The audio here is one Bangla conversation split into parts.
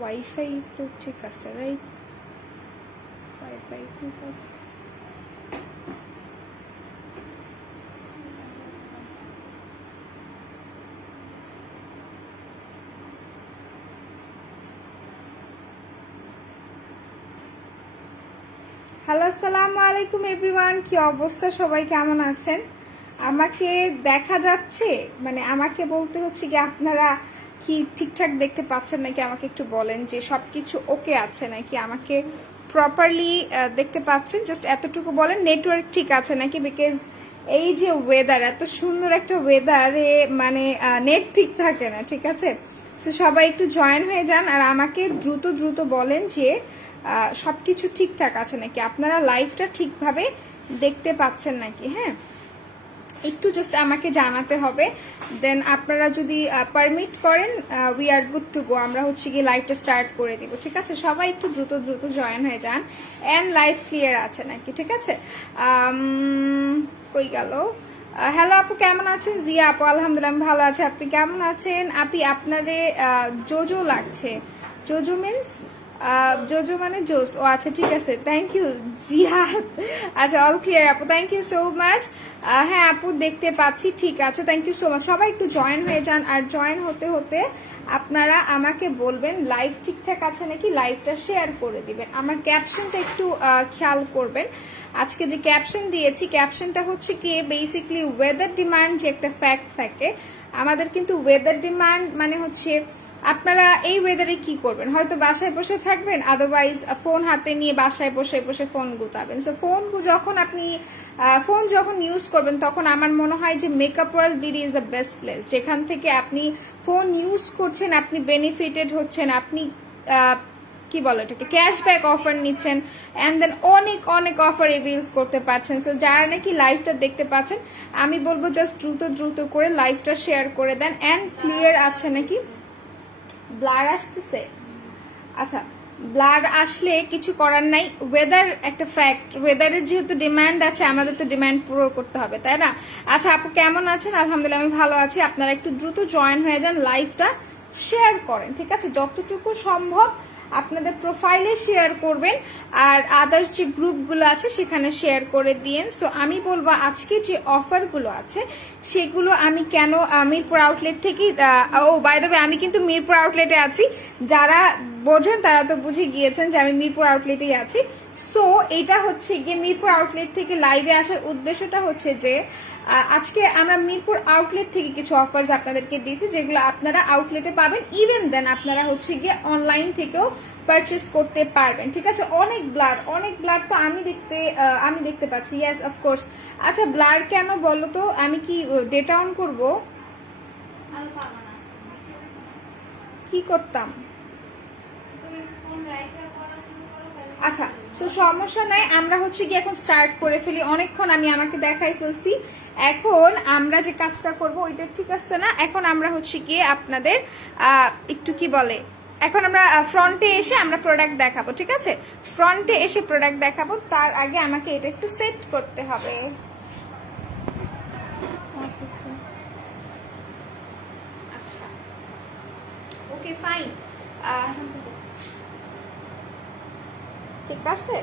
ওয়াইফাই তো ঠিক আছে, রাইট? ওয়াইফাই ঠিক আছে। হ্যালো, আসসালামু আলাইকুম এভরিওয়ান। কি অবস্থা, সবাই কেমন আছেন? আমাকে দেখা যাচ্ছে, মানে আমাকে বলতে হচ্ছে কি আপনারা কি ঠিকঠাক দেখতে পাচ্ছেন নাকি? আমাকে একটু বলেন যে সবকিছু ওকে আছে নাকি, আমাকে প্রপারলি দেখতে পাচ্ছেন? জাস্ট এতটুকু বলেন। নেটওয়ার্ক ঠিক আছে নাকি? বিকজ এই যে ওয়েদার, এত সুন্দর একটা ওয়েদারে মানে নেট ঠিক থাকে না, ঠিক আছে? তো সবাই একটু জয়েন হয়ে যান আর আমাকে দ্রুত দ্রুত বলেন যে সবকিছু ঠিকঠাক আছে নাকি, আপনারা লাইভটা ঠিকভাবে দেখতে পাচ্ছেন নাকি। হ্যাঁ, একটু জাস্ট আমাকে জানাতে হবে। দেন আপনারা যদি পারমিট করেন, we are good to go. আমরা হচ্ছে গিয়ে লাইভটা স্টার্ট করে দিব, ঠিক আছে? সবাই একটু দ্রুত দ্রুত জয়েন হয়ে যান। অ্যান্ড লাইভ ক্লিয়ার আছে নাকি, ঠিক আছে? কই গেল? হ্যালো আপু, কেমন আছেন? জিয়া আপু, আলহামদুলিল্লাহ আমি ভালো আছি। আপনি কেমন আছেন? আপনি আপনারে জোজো লাগছে। জোজো মিন্স জোজো মানে জোস। ও আচ্ছা, ঠিক আছে, থ্যাংক ইউ জিহাদ। আচ্ছা, অল ক্লিয়ার আপু, থ্যাংক ইউ সো মাচ। হ্যাঁ আপু, দেখতে পাচ্ছি, ঠিক আছে, থ্যাংক ইউ সো মাচ। সবাই একটু জয়েন হয়ে যান আর জয়েন হতে হতে আপনারা আমাকে বলবেন লাইভ ঠিকঠাক আছে নাকি, লাইভটা শেয়ার করে দিবেন। আমার ক্যাপশনটা একটু খেয়াল করবেন। আজকে যে ক্যাপশন দিয়েছি, ক্যাপশনটা হচ্ছে কি বেসিক্যালি ওয়েদার ডিমান্ড যে একটা ফ্যাক্ট থাকে আমাদের, কিন্তু ওয়েদার ডিমান্ড মানে হচ্ছে আপনারা এই ওয়েদারে কি করবেন? হয়তো বাসায় বসে থাকবেন, আদারওয়াইজ ফোন হাতে নিয়ে বাসায় বসে বসে ফোন গুতাবেন। সো ফোন যখন আপনি ফোন যখন ইউজ করবেন, তখন আমার মনে হয় যে makeup world BD is the best place, যেখান থেকে আপনি ফোন ইউজ করছেন, আপনি বেনিফিটেড হচ্ছেন, আপনি কি বলে এটাকে ক্যাশব্যাক অফার নিচ্ছেন, অ্যান্ড দেন অনেক অনেক অফার এভিলস করতে পারছেন। সো যারা নাকি লাইভটা দেখতে পাচ্ছেন, আমি বলবো জাস্ট দ্রুত দ্রুত করে লাইভটা শেয়ার করে দেন। অ্যান্ড ক্লিয়ার আছে নাকি? ব্লার আসতেছে? আচ্ছা, ব্লার আসলে কিছু করার নাই, ওয়েদার একটা ফ্যাক্ট। ওয়েদারের যেহেতু ডিমান্ড আছে, আমাদের তো ডিমান্ড পুরো করতে হবে, তাই না? আচ্ছা আপু, কেমন আছেন? আলহামদুলিল্লাহ আমি ভালো আছি। আপনারা একটু দ্রুত জয়েন হয়ে যান, লাইভটা শেয়ার করেন, ঠিক আছে? যতটুকু সম্ভব আপনাদের প্রোফাইলে শেয়ার করবেন, আর আদার্স যে গ্রুপগুলো আছে সেখানে শেয়ার করে দিয়েন। সো আমি বলবো আজকে যে অফারগুলো আছে সেগুলো আমি কেন মিরপুর আউটলেট থেকেই, ও বাই দ্য ওয়ে আমি কিন্তু মিরপুর আউটলেটে আছি। যারা বোঝেন তারা তো বুঝে গিয়েছেন যে আমি মিরপুর আউটলেটেই আছি। সো এটা হচ্ছে গিয়ে মিরপুর আউটলেট থেকে লাইভে আসার উদ্দেশ্যটা হচ্ছে যে আজকে আমরা মিরপুর আউটলেট থেকে কিছু অফার্স আপনাদেরকে দিয়েছি, যেগুলো আপনারা আউটলেটে পাবেন। ইভেন দেন আপনারা হচ্ছে গিয়ে অনলাইন থেকেও পারচেস করতে পারবেন, ঠিক আছে? অনেক ব্লাড তো আমি দেখতে পাচ্ছি, ইয়েস অফকোর্স। আচ্ছা, ব্লাড কেন বলো তো? আমি কি ডেটা অন করবো? কি করতাম? আচ্ছা, তো সমস্যা নাই, আমরা হচ্ছে কি এখন স্টার্ট করে ফেলি। অনেকক্ষণ আমি আমাকে দেখাই ফেলছি। এখন আমরা যে কাজটা করব ওইটা ঠিক আছে না? এখন আমরা হচ্ছে গিয়ে আপনাদের একটু কি বলে, এখন আমরা ফ্রন্টে এসে আমরা প্রোডাক্ট দেখাবো, ঠিক আছে? ফ্রন্টে এসে প্রোডাক্ট দেখাবো, তার আগে আমাকে এটা একটু সেট করতে হবে। আচ্ছা, ওকে ফাইন, ঠিক আছে,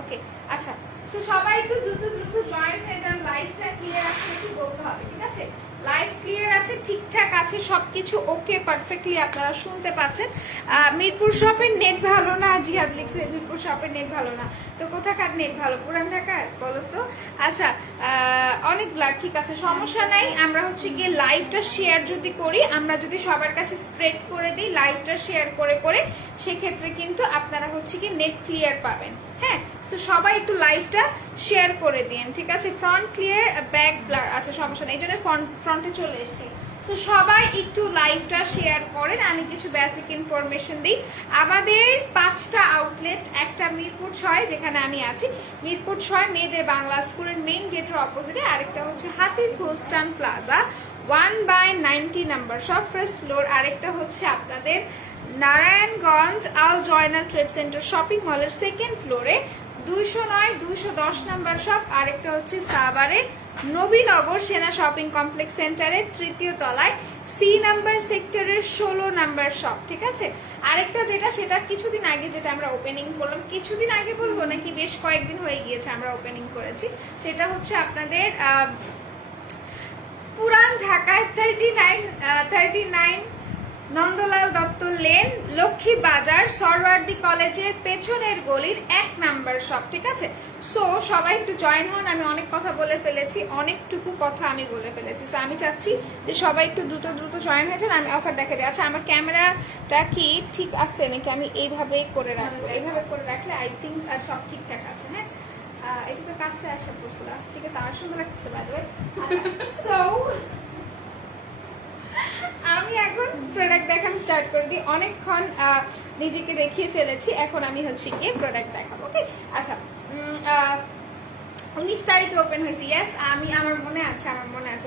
ওকে। আচ্ছা, তো সবাই একটু দ্রুত দ্রুত জয়েন হয়ে যান। লাইভটা ক্লিয়ার আছে কি বলতে হবে, ঠিক আছে? লাইভ ক্লিয়ার আছে, ঠিকঠাক আছে, সবকিছু ওকে, পারফেক্টলি আপনারা শুনতে পাচ্ছেন। মিরপুর শপের নেট ভালো না, জিহাদ লিখছে মিরপুর শপের নেট ভালো না। তো কোথাকার নেট ভালো? পুরান ঢাকার বলো তো। আচ্ছা, অনেক ব্লাড, ঠিক আছে, সমস্যা নাই। আমরা হচ্ছে গিয়ে লাইভটা শেয়ার যদি করি, আমরা যদি সবার কাছে স্প্রেড করে দিই লাইভটা শেয়ার করে করে, সেক্ষেত্রে কিন্তু আপনারা হচ্ছে কি নেট ক্লিয়ার পাবেন। হ্যাঁ, তো সবাই একটু লাইভটা শেয়ার করে দিন, ঠিক আছে? ফ্রন্ট ক্লিয়ার, ব্যাক ব্লার, আচ্ছা সমস্যা নেই, এই জন্য ফ্রন্টে চলে এসেছি। সো সবাই একটু লাইভটা শেয়ার করেন। আমি কিছু বেসিক ইনফরমেশন দিই। আমাদের 5টা আউটলেট, একটা মিরপুর 6 যেখানে আমি আছি, মিরপুর 6 মেয়েদের বাংলা স্কুলের মেইন গেটের অপোজিটে, আরেকটা হচ্ছে হাতির গুলস্টান প্লাজা 1/90 নাম্বার সব ফার্স্ট ফ্লোর, আরেকটা হচ্ছে আপনাদের নারায়ণগঞ্জ আল জয়নাল ট্রেড সেন্টার শপিং মলের সেকেন্ড ফ্লোরে 209 210 নাম্বার শপ, আরেকটা হচ্ছে সাভারে নবীনগর সেনা শপিং কমপ্লেক্স সেন্টারের 3য় তলায় সি নাম্বার সেক্টরের 16 নাম্বার শপ, ঠিক আছে। আরেকটা যেটা, সেটা কিছুদিন আগে যেটা আমরা ওপেনিং করলাম, কিছুদিন আগে বলবো নাকি বেশ কয়েকদিন হয়ে গিয়েছে আমরা ওপেনিং করেছি, সেটা হচ্ছে আপনাদের পুরান ঢাকায় 39 নন্দলাল দত্ত লেন, লক্ষ্মী বাজার, সরওয়ার্দী কলেজের পেছনের গলির 1 নাম্বার শপ, ঠিক আছে। সো সবাই একটু জয়েন হন। আমি অনেক কথা বলে ফেলেছি, অনেকটুকু কথা আমি বলে ফেলেছি। সো আমি চাচ্ছি যে সবাই একটু দ্রুত জয়েন হয়ে যান। আমি অফার দেখা দিই। আচ্ছা, আমার ক্যামেরাটা কি ঠিক আছে নাকি আমি এইভাবে করে রাখবো? এইভাবে করে রাখলে আই থিঙ্ক আর সব ঠিকঠাক আছে। হ্যাঁ, এটা তো কাছে আসা পড়ছিল। ঠিক আছে, আমার সুন্দর লাগতেছে বাই দ্য ওয়ে। সো আমি এখন প্রোডাক্ট দেখানো স্টার্ট করে দিই। অনেকক্ষণ নিজেকে দেখিয়ে ফেলেছি, এখন আমি হচ্ছে গিয়ে প্রোডাক্ট দেখাবো। ওকে, আচ্ছা 19 তারিখে ওপেন হয়েছে। ইয়েস, আমার মনে আছে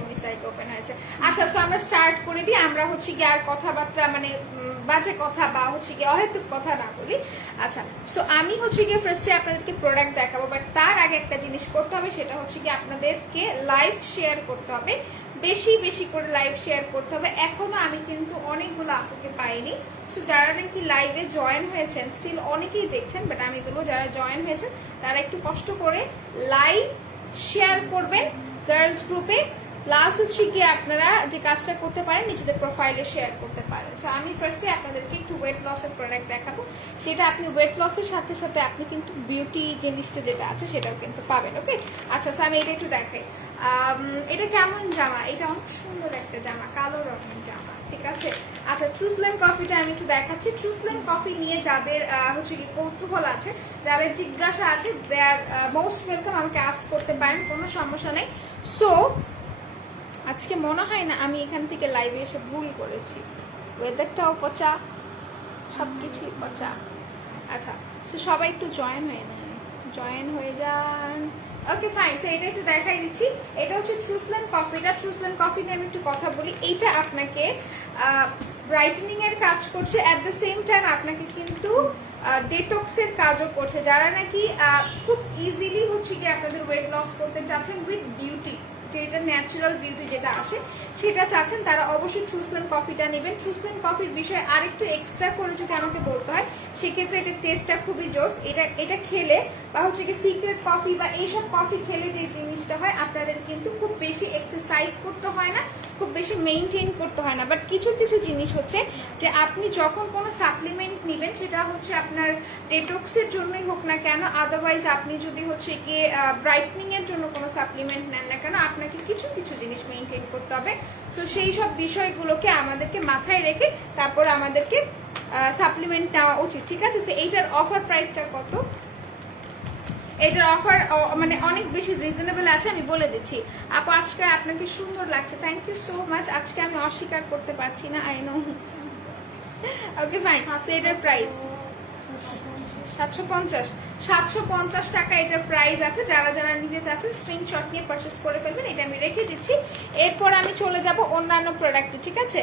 19 তারিখে ওপেন হয়েছে। আচ্ছা, সো আমরা স্টার্ট করে দিই। আমরা হচ্ছে গিয়ে আর কথাবার্তা মানে বাজে কথা বা হচ্ছে গিয়ে অহেতুক কথা না বলি। আচ্ছা, সো আমি হচ্ছে গিয়ে ফার্স্টে আপনাদেরকে প্রোডাক্ট দেখাবো, বাট তার আগে একটা জিনিস করতে হবে, সেটা হচ্ছে গিয়ে আপনাদেরকে লাইভ শেয়ার করতে হবে, বেশি করে লাইভ শেয়ার করতে হবে। এখনো আমি কিন্তু অনেকগুলো আপুকে পাইনি। সো যারা নাকি লাইভে জয়েন হয়েছেন, স্টিল অনেকেই দেখছেন, বাট আমি বলবো যারা জয়েন হয়েছেন তারা একটু কষ্ট করে লাইভ শেয়ার করবেন গার্লস গ্রুপে। প্লাস হচ্ছে কি আপনারা যে কাজটা করতে পারেন, নিজেদের প্রোফাইলে শেয়ার করতে পারেন। সো আমি ফার্স্টে আপনাদেরকে একটু ওয়েট লসের প্রোডাক্ট দেখাবো, যেটা আপনি ওয়েট লসের সাথে সাথে আপনি কিন্তু বিউটি জিনিসটা যেটা আছে সেটাও কিন্তু পাবেন। ওকে, আচ্ছা, সো আমি এটা একটু দেখাই। এটা কেমন জামা? এটা অনেক সুন্দর একটা জামা, কালো রঙের জামা, ঠিক আছে। আচ্ছা, ট্রুসল্যাম কফিটা আমি একটু দেখাচ্ছি। ট্রুসল্যাম কফি নিয়ে যাদের হচ্ছে কি কৌতূহল আছে, যাদের জিজ্ঞাসা আছে, দে আর মোস্ট ওয়েলকাম, আমাকে আস্ক করতে পারেন, কোনো সমস্যা নেই। সো আজকে মনে হয় না আমি এখান থেকে লাইভে এসে ভুল করেছি। ওয়েদারটাও পচা, সব কিছুই পচা। আচ্ছা, সো সবাই একটু জয়েন হয়ে যান। ওকে, ফাইন। সো এটা একটু দেখাই দিচ্ছি। এটা হচ্ছে ট্রুসল্যাম কফিটা। ট্রুসল্যাম কফি নিয়ে আমি একটু কথা বলি। এইটা আপনাকে ব্রাইটেনিং এর কাজ করছে, অ্যাট দ্য সেম টাইম আপনাকে কিন্তু ডেটক্সের কাজও করছে। যারা নাকি খুব ইজিলি হচ্ছে কি আপনাদের ওয়েট লস করতে চাচ্ছেন উইথ বিউটি, যেটা ন্যাচারাল বিউটি যেটা আসে সেটা চাচ্ছেন, তারা অবশ্যই ট্রুসল্যাম কফিটা নেবেন। ট্রুসল্যাম কফির বিষয়ে আরেকটু এক্সট্রা করে যদি আমাকে বলতে হয়, সেক্ষেত্রে এটার টেস্টটা খুবই জোস। এটা খেলে বা হচ্ছে কি সিক্রেট কফি বা এইসব কফি খেলে যে জিনিসটা হয়, আপনাদের কিন্তু খুব বেশি এক্সারসাইজ করতে হয় না, খুব বেশি মেনটেন করতে হয় না। বাট কিছু জিনিস হচ্ছে যে আপনি যখন কোনো সাপ্লিমেন্ট নেবেন, সেটা হচ্ছে আপনার ডেটক্সের জন্যই হোক না কেন, আদারওয়াইজ আপনি যদি হচ্ছে গিয়ে ব্রাইটনিং এর জন্য কোনো সাপ্লিমেন্ট নেন না কেন, আপনাকে কিছু জিনিস মেনটেন করতে হবে। সো সেই সব বিষয়গুলোকে আমাদেরকে মাথায় রেখে তারপর আমাদেরকে সাপ্লিমেন্ট নেওয়া উচিত, ঠিক আছে। সো এইটার অফার প্রাইসটা কত? এটার অফার মানে অনেক বেশি রিজনেবল আছে, আমি বলে দিচ্ছি। আপু আজকে আপনাকে সুন্দর লাগছে, থ্যাংক ইউ সো মাচ। আজকে আমি অস্বীকার করতে পারছি না, I know. Okay, fine. So এটার প্রাইস 750 টাকা এটার প্রাইস আছে। যারা নিতে চাচ্ছেন স্ক্রিনশট নিয়ে পারচেস করে ফেলবেন, এটা আমি রেখে দিচ্ছি। এরপর আমি চলে যাব অন্যান্য প্রোডাক্টে, ঠিক আছে।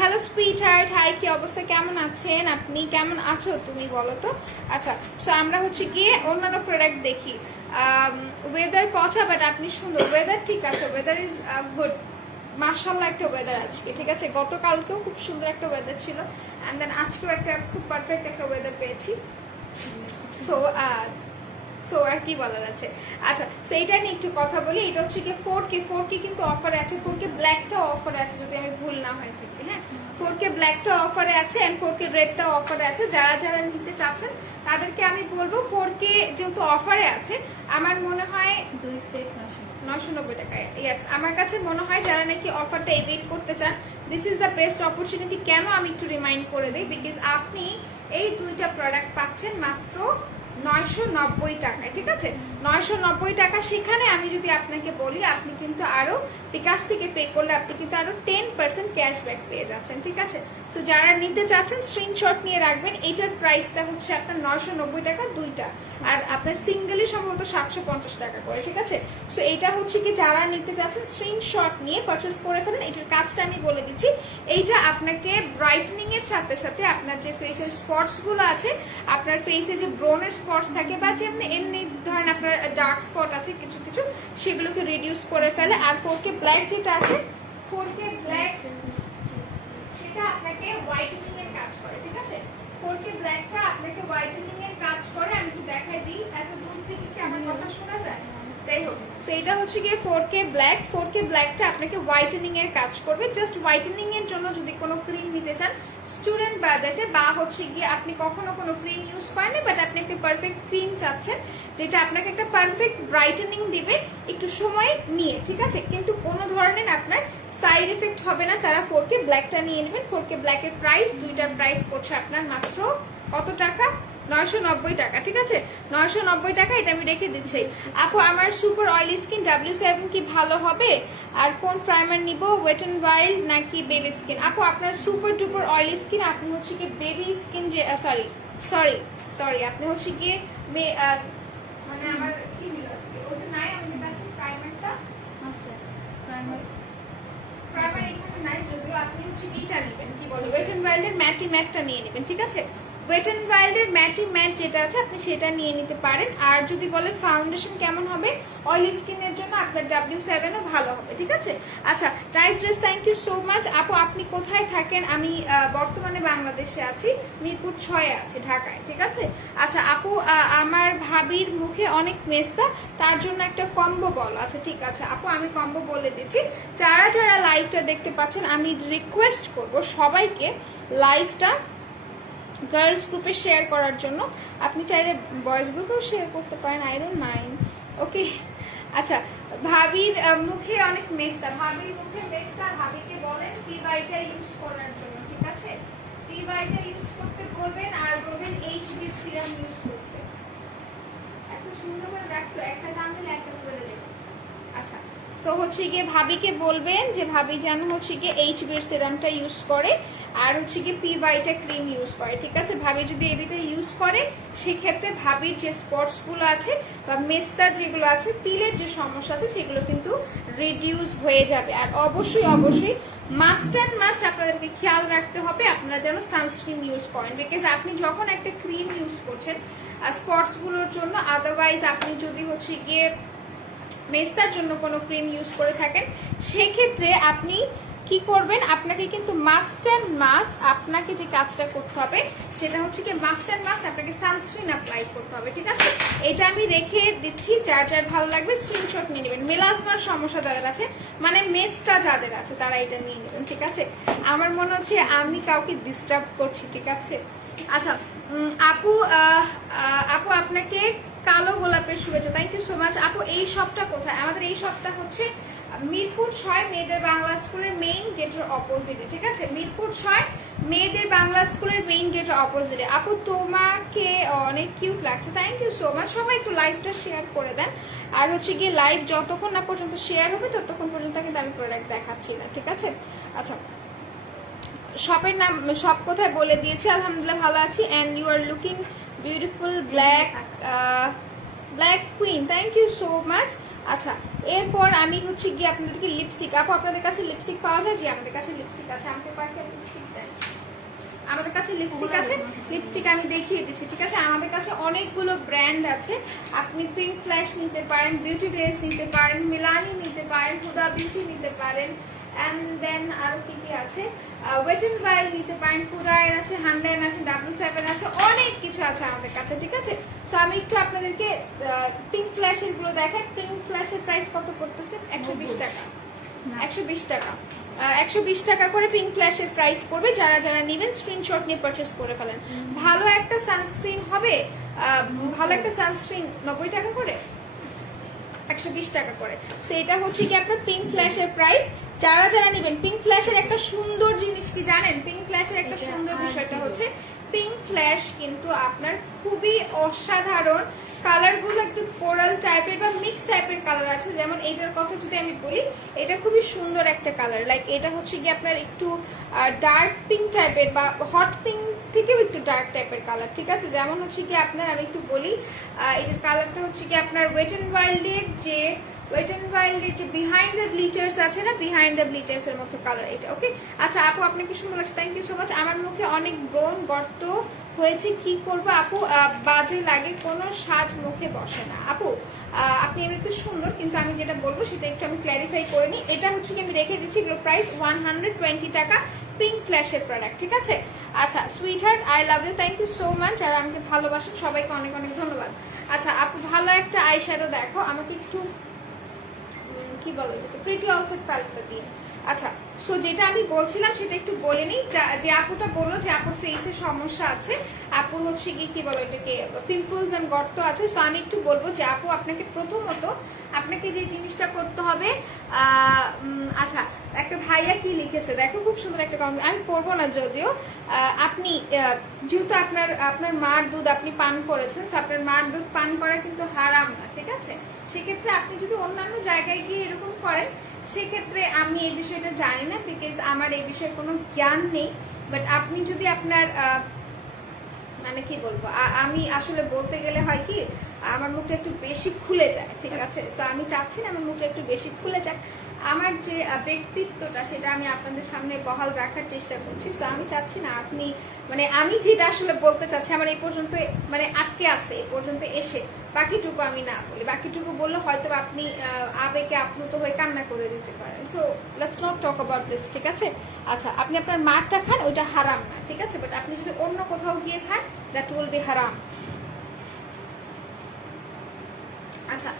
হ্যালো সুইট হার্ট, হাই, কি অবস্থা, কেমন আছেন আপনি, কেমন আছো তুমি বলো তো। আচ্ছা, সো আমরা হচ্ছে গিয়ে অন্যান্য প্রোডাক্ট দেখি। ওয়েদার পচা, বাট আপনি সুন্দর। ওয়েদার ঠিক আছে, ওয়েদার ইজ গুড, মার্শাল্লাহ একটা ওয়েদার আজকে, ঠিক আছে। গতকালকেও খুব সুন্দর একটা ওয়েদার ছিল, অ্যান্ড দেন আজকেও একটা খুব পারফেক্ট একটা ওয়েদার পেয়েছি। সো আর কি বলার আছে। আচ্ছা, সো এইটা নিয়ে একটু কথা বলি। এটা হচ্ছে কি 4K কিন্তু অফারে আছে। 4K ব্ল্যাকটাও অফারে আছে, যদি আমি ভুল না হয়ে থাকি। হ্যাঁ, 4K ব্ল্যাকটা অফারে আছে অ্যান্ড 4K রেডটাও অফারে আছে। যারা নিতে চাচ্ছেন তাদেরকে আমি বলবো 4K যেহেতু অফারে আছে, আমার মনে হয় 2 সেট 990 টাকায়। ইয়েস, আমার কাছে মনে হয় যারা নাকি অফারটা এভেল করতে চান, this is the best opportunity. কেন আমি একটু রিমাইন্ড করে দিই, বিকজ আপনি এই দুইটা প্রোডাক্ট পাচ্ছেন মাত্র 990 টাকায়, ঠিক আছে। 990 টাকা। সেখানে আমি যদি আপনাকে বলি, আপনি কিন্তু আরো বিকাশ থেকে পে করলে আপনি কিন্তু আরো 10% ক্যাশব্যাক পেয়ে যাচ্ছেন, ঠিক আছে। সো যারা নিতে চাচ্ছেন স্ক্রিনশট নিয়ে রাখবেন। এইটার প্রাইসটা হচ্ছে আপনার 990 টাকা দুইটা, আর আপনার সিঙ্গেলই সম্ভবত 750 টাকা করে, ঠিক আছে। সো এইটা হচ্ছে কি যারা নিতে চাচ্ছেন স্ক্রিনশট নিয়ে পারচেস করে ফেলেন। এটার কাজটা আমি বলে দিচ্ছি। এইটা আপনাকে ব্রাইটনিং এর সাথে সাথে আপনার যে ফেসের স্পটস গুলো আছে, আপনার ফেসে যে ব্রনের স্পটস থাকে বা যেমনি এমনি ধরেন আপনার ডার্ক স্পট আছে কিছু কিছু, সেগুলোকে রিডিউস করে ফেলে। আর 4K ব্ল্যাক যেটা আছে, 4K ব্ল্যাক সেটা আপনাকে হোয়াইটেনিং এর কাজ করে, ঠিক আছে? 4K ব্ল্যাকটা আপনাকে হোয়াইটেনিং এর কাজ করে। আমি একটু দেখাই দিই, এত দূর থেকে কি আমার কথা শোনা যায়? যাই হোক, সো এটা হচ্ছে গিয়ে 4K ব্ল্যাক। 4K ব্ল্যাকটা আপনাকে হোয়াইটেনিং এর কাজ করবে। জাস্ট হোয়াইটেনিং এর জন্য যদি কোনো ক্রিম নিতে চান স্টুডেন্ট বাজেটে, বা হচ্ছে গিয়ে আপনি কখনো কোনো ক্রিম ইউজ করেননি বাট আপনি একটা পারফেক্ট ক্রিম চাচ্ছেন যেটা আপনাকে একটা পারফেক্ট ব্রাইটেনিং দিবে একটু সময় নিয়ে, ঠিক আছে, কিন্তু কোনো ধরনের আপনার সাইড এফেক্ট হবে না, তারা 4K ব্ল্যাকটা নিয়ে নেবেন। 4K ব্ল্যাকের প্রাইস, দুইটার প্রাইস পড়ছে আপনার মাত্র কত টাকা? 990 টাকা, ঠিক আছে? 990 টাকা, এটা আমি রেখে দিচ্ছি। আপু আমার সুপার অয়েলি স্কিন W7 কি ভালো হবে? আর কোন প্রাইমার নিব, ওয়েট এন্ড ওয়াইল্ড নাকি বেবি স্কিন? আপু আপনার সুপার ডুপার অয়েলি স্কিন, আপনি হচ্ছে কি বেবি স্কিন, যে সরি আপনি হচ্ছে গিয়ে মানে আমার কি মিল আছে ওটা নাই আমাদের কাছে, প্রাইমারটা আছে, প্রাইমার এখানে নাই, যদিও আপনি হচ্ছে এইটা নেবেন, কি বলে, ওয়েট এন্ড ওয়াইল্ডের ম্যাটি ম্যাটটা নিয়ে নেবেন, ঠিক আছে? ওয়েট এন্ড ওয়াইল্ডের ম্যাটি ম্যাট যেটা আছে আপনি সেটা নিয়ে নিতে পারেন। আর যদি বলে ফাউন্ডেশন কেমন হবে অয়েলি স্কিনের জন্য, আপনার W7ও ভালো হবে, ঠিক আছে? আচ্ছা, nice dress, thank you so much. আপু আপনি কোথায় থাকেন? আমি বর্তমানে বাংলাদেশে আছি, মিরপুর 6-এ আছি, ঢাকায়, ঠিক আছে? আচ্ছা আপু, আমার ভাবির মুখে অনেক মেস্তা, তার জন্য একটা কম্বো বল। আচ্ছা ঠিক আছে আপু, আমি কম্বো বলে দিচ্ছি। যারা যারা লাইভটা দেখতে পাচ্ছেন, আমি রিকোয়েস্ট করব সবাইকে লাইভটা গার্লস গ্রুপে শেয়ার করার জন্য। আপনি চাইলে বয়েজ গ্রুপেও শেয়ার করতে পারেন, আই ডোন্ট মাইন্ড, ওকে? আচ্ছা, ভাবির মুখে অনেক মেস্তা, ভাবির মুখে মেস্তা, ভাবিকে বলেন টিবাইটা ইউজ করার জন্য, ঠিক আছে? টিবাইটা ইউজ করতে বলবেন আর বলবেন এইচডি সিরাম ইউজ করতে। এত সুন্দর করে রাখছো, একটা দাম দিলে একটা করে দেবো। আচ্ছা, সো হচ্ছে গিয়ে ভাবিকে বলবেন যে ভাবি যেন হচ্ছে গিয়ে এইচবি সিরামটা ইউজ করে আর হচ্ছে গিয়ে পিভাইটা ক্রিম ইউজ করে, ঠিক আছে? ভাবি যদি এই দুটো ইউজ করে সেক্ষেত্রে ভাবির যে স্পটসগুলো আছে বা মেস্তা যেগুলো আছে, তিলের যে সমস্যা আছে সেগুলো কিন্তু রিডিউস হয়ে যাবে। আর অবশ্যই অবশ্যই মাস্ট অ্যান্ড মাস্ট আপনাদেরকে খেয়াল রাখতে হবে আপনারা যেন সানস্ক্রিন ইউজ করেন, বিকজ আপনি যখন একটা ক্রিম ইউজ করছেন স্পটসগুলোর জন্য, আদারওয়াইজ আপনি যদি হচ্ছে গিয়ে মেস্তার জন্য কোনো ক্রিম ইউজ করে থাকেন সেক্ষেত্রে আপনি কি করবেন, আপনাকে কিন্তু মাস্ট অ্যান্ড মাস্ট আপনাকে যে কাজটা করতে হবে সেটা হচ্ছে কি মাস্ট অ্যান্ড মাস্ট আপনাকে সানস্ক্রিন অ্যাপ্লাই করতে হবে, ঠিক আছে? এটা আমি রেখে দিচ্ছি, যার যার ভালো লাগবে স্ক্রিনশট নিয়ে নেবেন। মেলাজমার সমস্যা যাদের আছে, মানে মেস্তা যাদের আছে তারা এটা নিয়ে নেবেন, ঠিক আছে? আমার মনে হচ্ছে আমি কাউকে ডিস্টার্ব করছি, ঠিক আছে? আচ্ছা আপু, আপু আপনাকে কালো গোলাপের শুভেচ্ছা, থ্যাংক ইউ সো মাচ। আপু এই শপটা কোথায়? আমাদের এই শপটা হচ্ছে মিরপুর 6 মেয়েদের বাংলা স্কুলের মেইন গেটের অপোজিটে, ঠিক আছে? মিরপুর 6 মেয়েদের বাংলা স্কুলের মেইন গেটের অপোজিটে। আপু তোমাকে অনেক কিউট লাগছে, থ্যাংক ইউ সো মাচ। সবাই একটু লাইভটা শেয়ার করে দেন। আর হচ্ছে গিয়ে লাইভ যতক্ষণ না পর্যন্ত শেয়ার হবে ততক্ষণ পর্যন্ত কিন্তু আমি প্রোডাক্ট দেখাচ্ছি না, ঠিক আছে? আচ্ছা, শপের নাম, শপ কোথায় বলে দিয়েছি, আলহামদুলিল্লাহ ভালো আছি। And you are looking beautiful black queen, thank you so much. আচ্ছা, এরপর আমি হচ্ছে গিয়ে আপনাদেরকে লিপস্টিক, আপু আপনাদের কাছে লিপস্টিক পাওয়া যায়? জি আমাদের কাছে লিপস্টিক আছে, আমাকে কয়েকটা লিপস্টিক দেন। আমাদের কাছে লিপস্টিক আছে, লিপস্টিক আমি দেখিয়ে দিচ্ছি, ঠিক আছে? আমাদের কাছে অনেকগুলো ব্র্যান্ড আছে, আপনি পিঙ্ক ফ্ল্যাশ নিতে পারেন, বিউটি গ্রেস নিতে পারেন, মিলানি নিতে পারেন, হুদা বিউটি নিতে পারেন, অ্যান্ড দেন আরও কি কি আছে, ওয়েট এন্ড ওয়াইল্ড নিতে পারেন, পুরায়ের আছে, 100 আছে, W7 আছে, অনেক কিছু আছে আমাদের কাছে, ঠিক আছে? সো আমি একটু আপনাদেরকে পিঙ্ক ফ্ল্যাশের গুলো দেখাই। পিঙ্ক ফ্ল্যাশের প্রাইস কত পড়তেছে? 120 টাকা, 120 টাকা, 120 টাকা করে পিঙ্ক ফ্ল্যাশের প্রাইস পড়বে। যারা যারা নেবেন স্ক্রিনশট নিয়ে পারচেস করে ফেলেন। ভালো একটা সানস্ক্রিন হবে, ভালো একটা সানস্ক্রিন 90 টাকা করে, 120 টাকা করে। সো এটা হচ্ছে কি আপনার পিঙ্ক ফ্ল্যাশের প্রাইস। যারা যারা নেবেন, পিঙ্ক ফ্ল্যাশের একটা সুন্দর জিনিস কি জানেন? পিঙ্ক ফ্ল্যাশের একটা সুন্দর বিষয়টা হচ্ছে পিঙ্ক ফ্ল্যাশ কিন্তু আপনার খুবই অসাধারণ কালারগুলো, একটু কোরাল টাইপের বা মিক্স টাইপের কালার আছে। যেমন এইটার কথা যদি আমি বলি, এটা খুবই সুন্দর একটা কালার, লাইক এটা হচ্ছে কি আপনার একটু ডার্ক পিঙ্ক টাইপের বা হট পিঙ্ক থেকেও একটু ডার্ক টাইপের কালার, ঠিক আছে? যেমন হচ্ছে কি আপনার, আমি একটু বলি, এটার কালারটা হচ্ছে কি আপনার ওয়েট এন্ড ওয়াইল্ডের যে বিহাইন্ড দ্য ব্লিচার্স আছে না, বিহাইন্ড দ্য ব্লিচার্স এর মতো কালার এটা, ওকে? আচ্ছা আপু আপনাকে সুন্দর লাগছে, থ্যাংক ইউ সো মাচ। আমার মুখে অনেক ব্রণ, গর্ত হয়েছে কি করবো আপু, বাজে লাগে, কোনো সাজ মুখে বসে না আপু। আপনি এমনিতে সুন্দর, কিন্তু আমি যেটা বলবো সেটা একটু আমি ক্ল্যারিফাই করে নিই। এটা হচ্ছে কি আমি রেখে দিচ্ছি, এগুলো প্রাইস 120 টাকা, পিঙ্ক ফ্ল্যাশের প্রোডাক্ট, ঠিক আছে। আচ্ছা sweetheart, I love you, thank you so much. আর আমাকে ভালোবাসেন সবাইকে অনেক অনেক ধন্যবাদ। আচ্ছা আপু ভালো একটা আই শ্যাডো দেখো আমাকে একটু, কি বলো এটাকে, প্রিটি অলসেট প্যালেটটা দিয়ে। আচ্ছা সো যেটা আমি বলছিলাম সেটা একটু বলে নিই। যে আপুটা বললো যে আপুর ফেসে সমস্যা আছে, আপুর হচ্ছে কি বলো এটাকে, পিম্পলস এন্ড গর্ত আছে। সো আমি একটু বলবো যে আপু আপনাকে প্রথমত আপনাকে যে জিনিসটা করতে হবে, আচ্ছা একটা ভাইয়া কি লিখেছে দেখো, খুব সুন্দর একটা কমেন্ট, আমি পড়বো না যদিও। আপনি যেহেতু আপনার মার দুধ আপনি পান করেছেন, আপনার মার দুধ পান করা কিন্তু হারাম না, ঠিক আছে। সেক্ষেত্রে আপনি যদি অন্যান্য জায়গায় গিয়ে এরকম করেন, সেক্ষেত্রে আমি এই বিষয়টা জানি না, বিকজ আমার এই বিষয়ে কোনো জ্ঞান নেই। বাট আপনি যদি আপনার মানে কি বলবো, আমি আসলে বলতে গেলে হয় কি, আমার মুখটা একটু বেশি খুলে যায়, ঠিক আছে। সো আমি চাচ্ছি না আমার মুখটা একটু বেশি খুলে যাক, আমার যে ব্যক্তিত্বটা সেটা আমি আপনাদের সামনে বহাল রাখার চেষ্টা করছি। সো আমি চাচ্ছি না আপনি, মানে আমি যেটা আসলে বলতে চাচ্ছি আমার এই পর্যন্ত মানে আটকে আছে, এই পর্যন্ত এসে বাকিটুকু আমি না বলি, বাকিটুকু বললে হয়তো আপনি আবেগে আপ্লুত হয়ে কান্না করে দিতে পারেন। So let's not talk about this, ঠিক আছে। আচ্ছা আপনি আপনার মারটা খান, ওইটা হারাম না, ঠিক আছে। বাট আপনি যদি অন্য কোথাও গিয়ে খান, দ্যাট উইল বি হারাম। আচ্ছা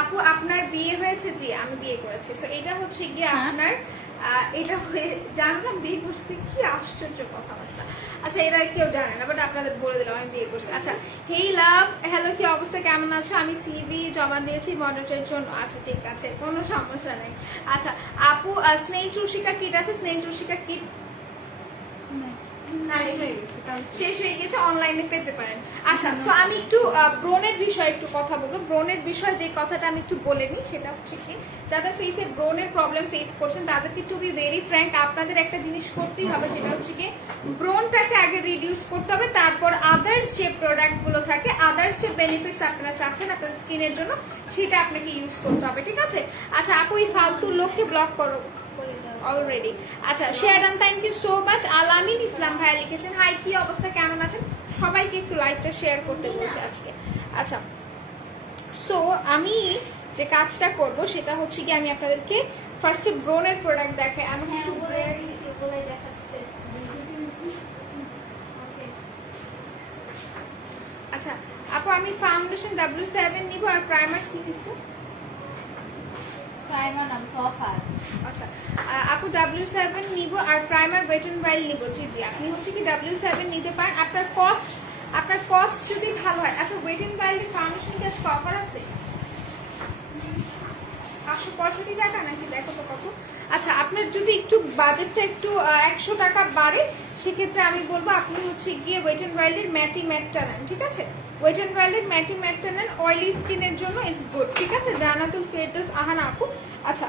আপু আপনার বিয়ে হয়েছে? জি আমি বিয়ে করেছি। সো এটা হচ্ছে গিয়ে আপনার এটা হয়ে জানলাম বিয়ে করছি, কি আশ্চর্য কথাবার্তা। আচ্ছা এরা কেউ জানে না, বাট আপনাদের বলে দিলাম আমি বিয়ে করছি। আচ্ছা হেই লাভ, হ্যালো, কি অবস্থা, কেমন আছো? আমি সিভি জমা দিয়েছি মডারেটের জন্য। আচ্ছা ঠিক আছে, কোনো সমস্যা নেই। আচ্ছা আপু স্নেহ চুষিকা কিট আছে? স্নেহ চুষিকা কিট শেষ হয়ে গেছে, অনলাইনে পেতে পারেন। আচ্ছা সো আমি একটু ব্রোনের বিষয়ে একটু কথা বলবো। ব্রোনের বিষয়ে যে কথাটা আমি একটু বলে নিই, সেটা হচ্ছে কি, যাদের ফেসে ব্রোনের প্রবলেম ফেস করছেন তাদেরকে টু বি ভেরি ফ্র্যাঙ্ক আপনাদের একটা জিনিস করতেই হবে, সেটা হচ্ছে কি ব্রোনটাকে আগে রিডিউস করতে হবে, তারপর আদার্স যে প্রোডাক্টগুলো থাকে, আদার্স যে বেনিফিটস আপনারা চাচ্ছেন আপনাদের স্কিনের জন্য, সেটা আপনাকে ইউজ করতে হবে, ঠিক আছে। আচ্ছা আপু এই ফালতু লোককে ব্লক করো অলরেডি। আচ্ছা শেয়ারান, থ্যাংক ইউ সো মাচ। আলামিন ইসলাম ভাইয়া লিখেছেন হাই, কি অবস্থা, কেমন আছেন? সবাইকে একটু লাইভটা শেয়ার করতে বলছি আজকে। আচ্ছা সো আমি যে কাজটা করব সেটা হচ্ছে কি, আমি আপনাদেরকে ফার্স্টে ব্রোনের প্রোডাক্ট দেখাই। আমি একটু দেখাচ্ছে। আচ্ছা আপু আমি ফাউন্ডেশন W7 নিব, আর প্রাইমার কি হইছে? প্রাইমার নাম সফার। আচ্ছা আপু W7 নিব আর প্রাইমার ওয়েট এন্ড ওয়াইল্ড নিব। জি জি আপনি হচ্ছে কি W7 নিতে পারেন, আপনার কস্ট যদি ভালো হয়। আচ্ছা ওয়েট এন্ড ওয়াইল্ডের ফাউন্ডেশন কি আজকে অফার আছে? 565 টাকা নাকি, দেখো তো কত। আচ্ছা আপনার যদি একটু বাজেটটা একটু 100 টাকা বাড়ে, সেক্ষেত্রে আমি বলবো আপনি হচ্ছে গিয়ে ওয়েট এন্ড ওয়াইল্ডের ম্যাটি ম্যাটটা নেন, ঠিক আছে। ওয়েট এন্ড ওয়াইল্ডের ম্যাটি ম্যাটটা নেন, অয়েলি স্কিনের জন্য ইটস গুড, ঠিক আছে। জান্নাতুল ফেরদৌস আহানা আপু। আচ্ছা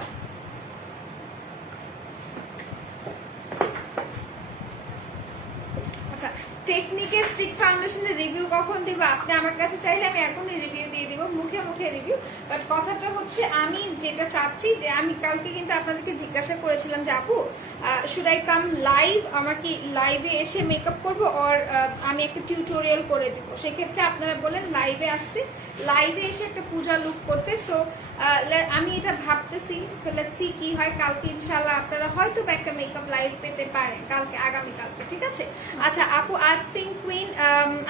আচ্ছা টেকনিকের স্টিক ফাউন্ডেশনের রিভিউ কখন দিব? আপনি আমার কাছে চাইলে আমি এখনই রিভিউ দিয়ে দিব, মুখে মুখে রিভিউ। বাট কথাটা হচ্ছে আমি যেটা চাচ্ছি, যে আমি কালকে কিন্তু আপনাদেরকে জিজ্ঞাসা করেছিলাম যে আপু শুড আই কাম লাইভ, আমার কি লাইভে এসে মেকআপ করবো, আর আমি একটা টিউটোরিয়াল করে দিব। সেক্ষেত্রে আপনারা বলেন লাইভে আসতে, লাইভে এসে একটা পূজা লুক করতে। সো আমি এটা ভাবতেছি, সো লেটস সি কি হয়। কালকে ইনশাআল্লাহ আপনারা হয়তো একটা মেকআপ লাইভ পেতে পারেন, কালকে আগামীকালকে, ঠিক আছে। আচ্ছা আপু আজ পিঙ্ক কুইন,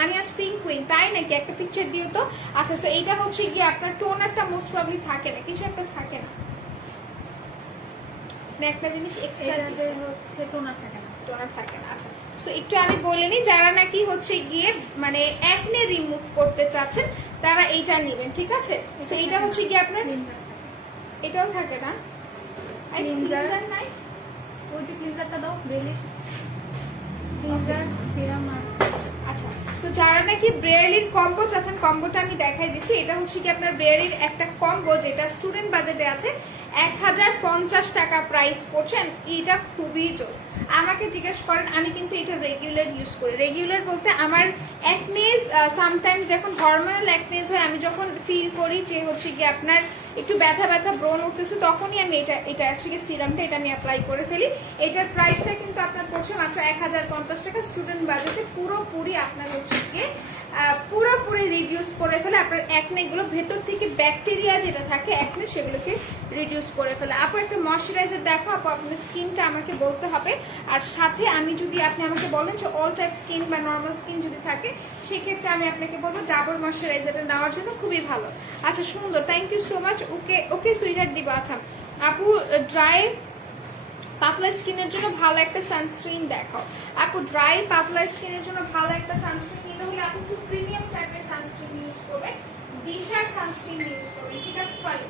আমি আজ পিঙ্ক কুইন, তাই নাকি? একটা পিকচার দিও তো। আচ্ছা সো এইটা হচ্ছে গিয়ে আপনার টোনারটা মোস্ট প্রবলি থাকে না, কিছু একটা থাকে না, একটা জিনিস এক্সট্রা হচ্ছে টোনার থাকে না, টোনার থাকে না। আচ্ছা সো একটু আমি বলে নিই, যারা নাকি হচ্ছে গিয়ে মানে একনে রিমুভ করতে চাচ্ছেন তারা এইটা নেবেন, ঠিক আছে। সো এইটা হচ্ছে গিয়ে আপনার, এটাও থাকে না, ক্লিনজার নাই, ওই যে ক্লিনজারটা দাও, বেলি ক্লিনজার সিরাম। আচ্ছা সো যারা নাকি ব্রেয়ারলির কম্বো চাচ্ছেন, কম্বোটা আমি দেখাই দিচ্ছি। এটা হচ্ছে কি আপনার ব্রেয়ারলির একটা কম্বো, যেটা স্টুডেন্ট বাজেটে আছে, 1050 টাকা প্রাইস পড়ছেন। এটা খুবই জোস। আমাকে জিজ্ঞেস করেন, আমি কিন্তু এটা রেগুলার ইউজ করি। রেগুলার বলতে আমার অ্যাকনেস সামটাইমস যখন হরমোনাল অ্যাকনেস হয়, আমি যখন ফিল করি যে হচ্ছে কি আপনার একটু ব্যথা ব্যথা ব্রণ উঠতেছে, তখনই আমি এটা অ্যাকচুয়ালি সিরামটা এটা আমি অ্যাপ্লাই করে ফেলি। এটার প্রাইসটা কিন্তু আপনার পড়ছে মাত্র 1050 টাকা। স্টুডেন্ট বাজেটে পুরোপুরি আপনার হচ্ছে গিয়ে পুরোপুরি রিডিউস করে ফেলে আপনার অ্যাকনেগুলো, ভেতর থেকে ব্যাকটেরিয়া যেটা থাকে অ্যাকনে সেগুলোকে রিডিউস করে ফেলে। আপু একটা ময়শ্চারাইজার দেখো আপু, আপনার স্কিনটা আমাকে বলতে হবে। আর সাথে আমি যদি আপনি আমাকে বলেন যে অল টাইপ স্কিন বা নর্মাল স্কিন যদি থাকে, সেক্ষেত্রে আমি আপনাকে বলবো ডাবল ময়শ্চারাইজারটা নেওয়ার জন্য, খুবই ভালো। আচ্ছা সুন্দর, thank you so much. Okay sweater দিব। আচ্ছা আপু ড্রাই পাতলা স্কিনের জন্য ভালো একটা সানস্ক্রিন দেখো আপু। ড্রাই পাতলা স্কিনের জন্য ভালো একটা সানস্ক্রিন নিতে হলে আপু খুব প্রিমিয়াম টাইপের সানস্ক্রিন ইউজ করবে। দিশার সানস্ক্রিন ইউজ করবে, ঠিক আছে? সরি,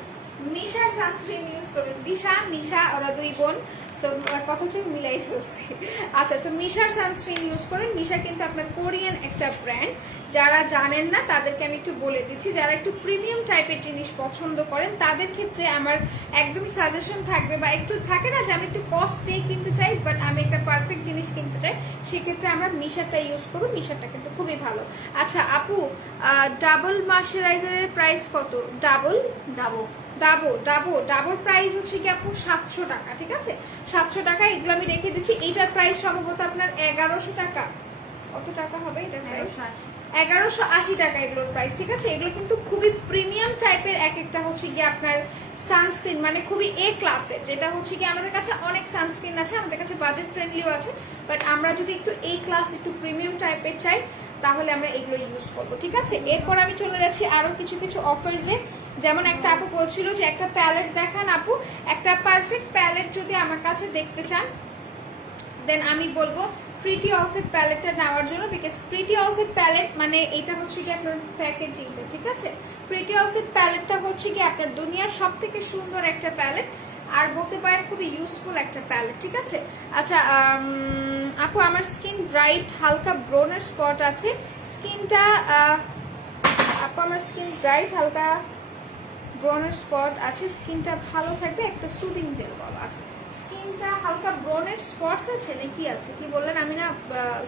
মিশার সানস্ক্রিন ইউজ করবে। দিশা মিশা ওরা দুই বোন, সো কথা হচ্ছে মিলাই ফেলছি। আচ্ছা, সো মিশার সানস্ক্রিন ইউজ করেন। মিশা কিন্তু আপনার কোরিয়ান একটা ব্র্যান্ড। যারা জানেন না তাদেরকে আমি একটু বলে দিচ্ছি, যারা একটু প্রিমিয়াম টাইপের জিনিস পছন্দ করেন তাদের ক্ষেত্রে আমার একদমই সাজেশন থাকবে, বা একটু থাকে না যে আমি একটু কস্ট দিয়ে কিনতে চাই বাট আমি একটা পারফেক্ট জিনিস কিনতে চাই, সেক্ষেত্রে আমরা মিশারটা ইউজ করব। মিশারটা কিন্তু খুবই ভালো। আচ্ছা আপু, ডাবল ময়শ্চারাইজারের প্রাইস কত? ডাবল প্রাইস হচ্ছে কি আপু 700 টাকা, ঠিক আছে? 700 টাকা এগুলো আমি রেখে দিচ্ছি। এইটার প্রাইস সম্ভবত আপনার 1100 টাকা। কত টাকা হবে এটার প্রাইস? 1180 টাকা এগুলোর প্রাইস, ঠিক আছে? এগুলো কিন্তু খুবই প্রিমিয়াম টাইপের এক একটা হচ্ছে গিয়ে আপনার সানস্ক্রিন, মানে খুবই এ ক্লাসের। যেটা হচ্ছে কি আমাদের কাছে অনেক সানস্ক্রিন আছে, আমাদের কাছে বাজেট ফ্রেন্ডলিও আছে, বাট আমরা যদি একটু এ ক্লাস একটু প্রিমিয়াম টাইপের চাই তাহলে আমরা এগুলো ইউজ করব, ঠিক আছে? এরপর আমি চলে যাচ্ছি আরো কিছু কিছু অফার্সে। যেমন একটা আপু বলছিল যে একটা প্যালেট দেখান আপু। একটা পারফেক্ট প্যালেট যদি আমার কাছে দেখতে চান, দেন আমি বলবো প্রিটি অলসেট প্যালেটটা নেওয়ার জন্য, বিকজ প্রিটি অলসেট প্যালেট মানে এটা হচ্ছে কি আপনার প্যাকেজিংটা, ঠিক আছে? প্রিটি অলসেট প্যালেটটা হচ্ছে কি আপনার দুনিয়ার সব থেকে সুন্দর একটা প্যালেট, আর বলতে পারেন খুবই ইউজফুল একটা প্যালেট, ঠিক আছে? আচ্ছা আপু, আমার স্কিন ব্রাইট, হালকা ব্রোনের স্পট আছে স্কিনটা। আপু আমার স্কিন ব্রাইট, হালকা ব্রনের স্পট আছে, স্কিনটা ভালো থাকবে, একটা সুদিং জেল বলো। আচ্ছা, স্কিনটা হালকা ব্রনের স্পটস আছে না কি আছে, কি বললেন? আমি না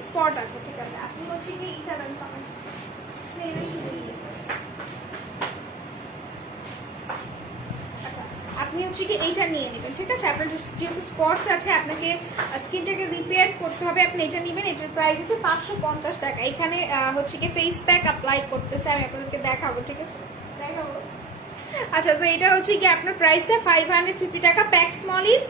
স্পট আছে, ঠিক আছে? আপনি হচ্ছে কি এটা দেন পাবেন স্নেহের সুদিং জেল। আচ্ছা, আপনি হচ্ছে কি এইটা নিয়ে নেবেন, ঠিক আছে? আপনার যেহেতু স্পটস আছে, আপনাকে স্কিনটাকে রিপেয়ার করতে হবে, আপনি এটা নেবেন। এটার প্রাইস হচ্ছে 550 টাকা। এখানে হচ্ছে কি ফেস প্যাক অ্যাপ্লাই করতেছে, আমি আপনাদেরকে দেখাবো, ঠিক আছে? দেখাবো। আচ্ছা, তো এটা হচ্ছে কি আপনার প্রাইসটা 550 টাকা, প্যাক স্মলির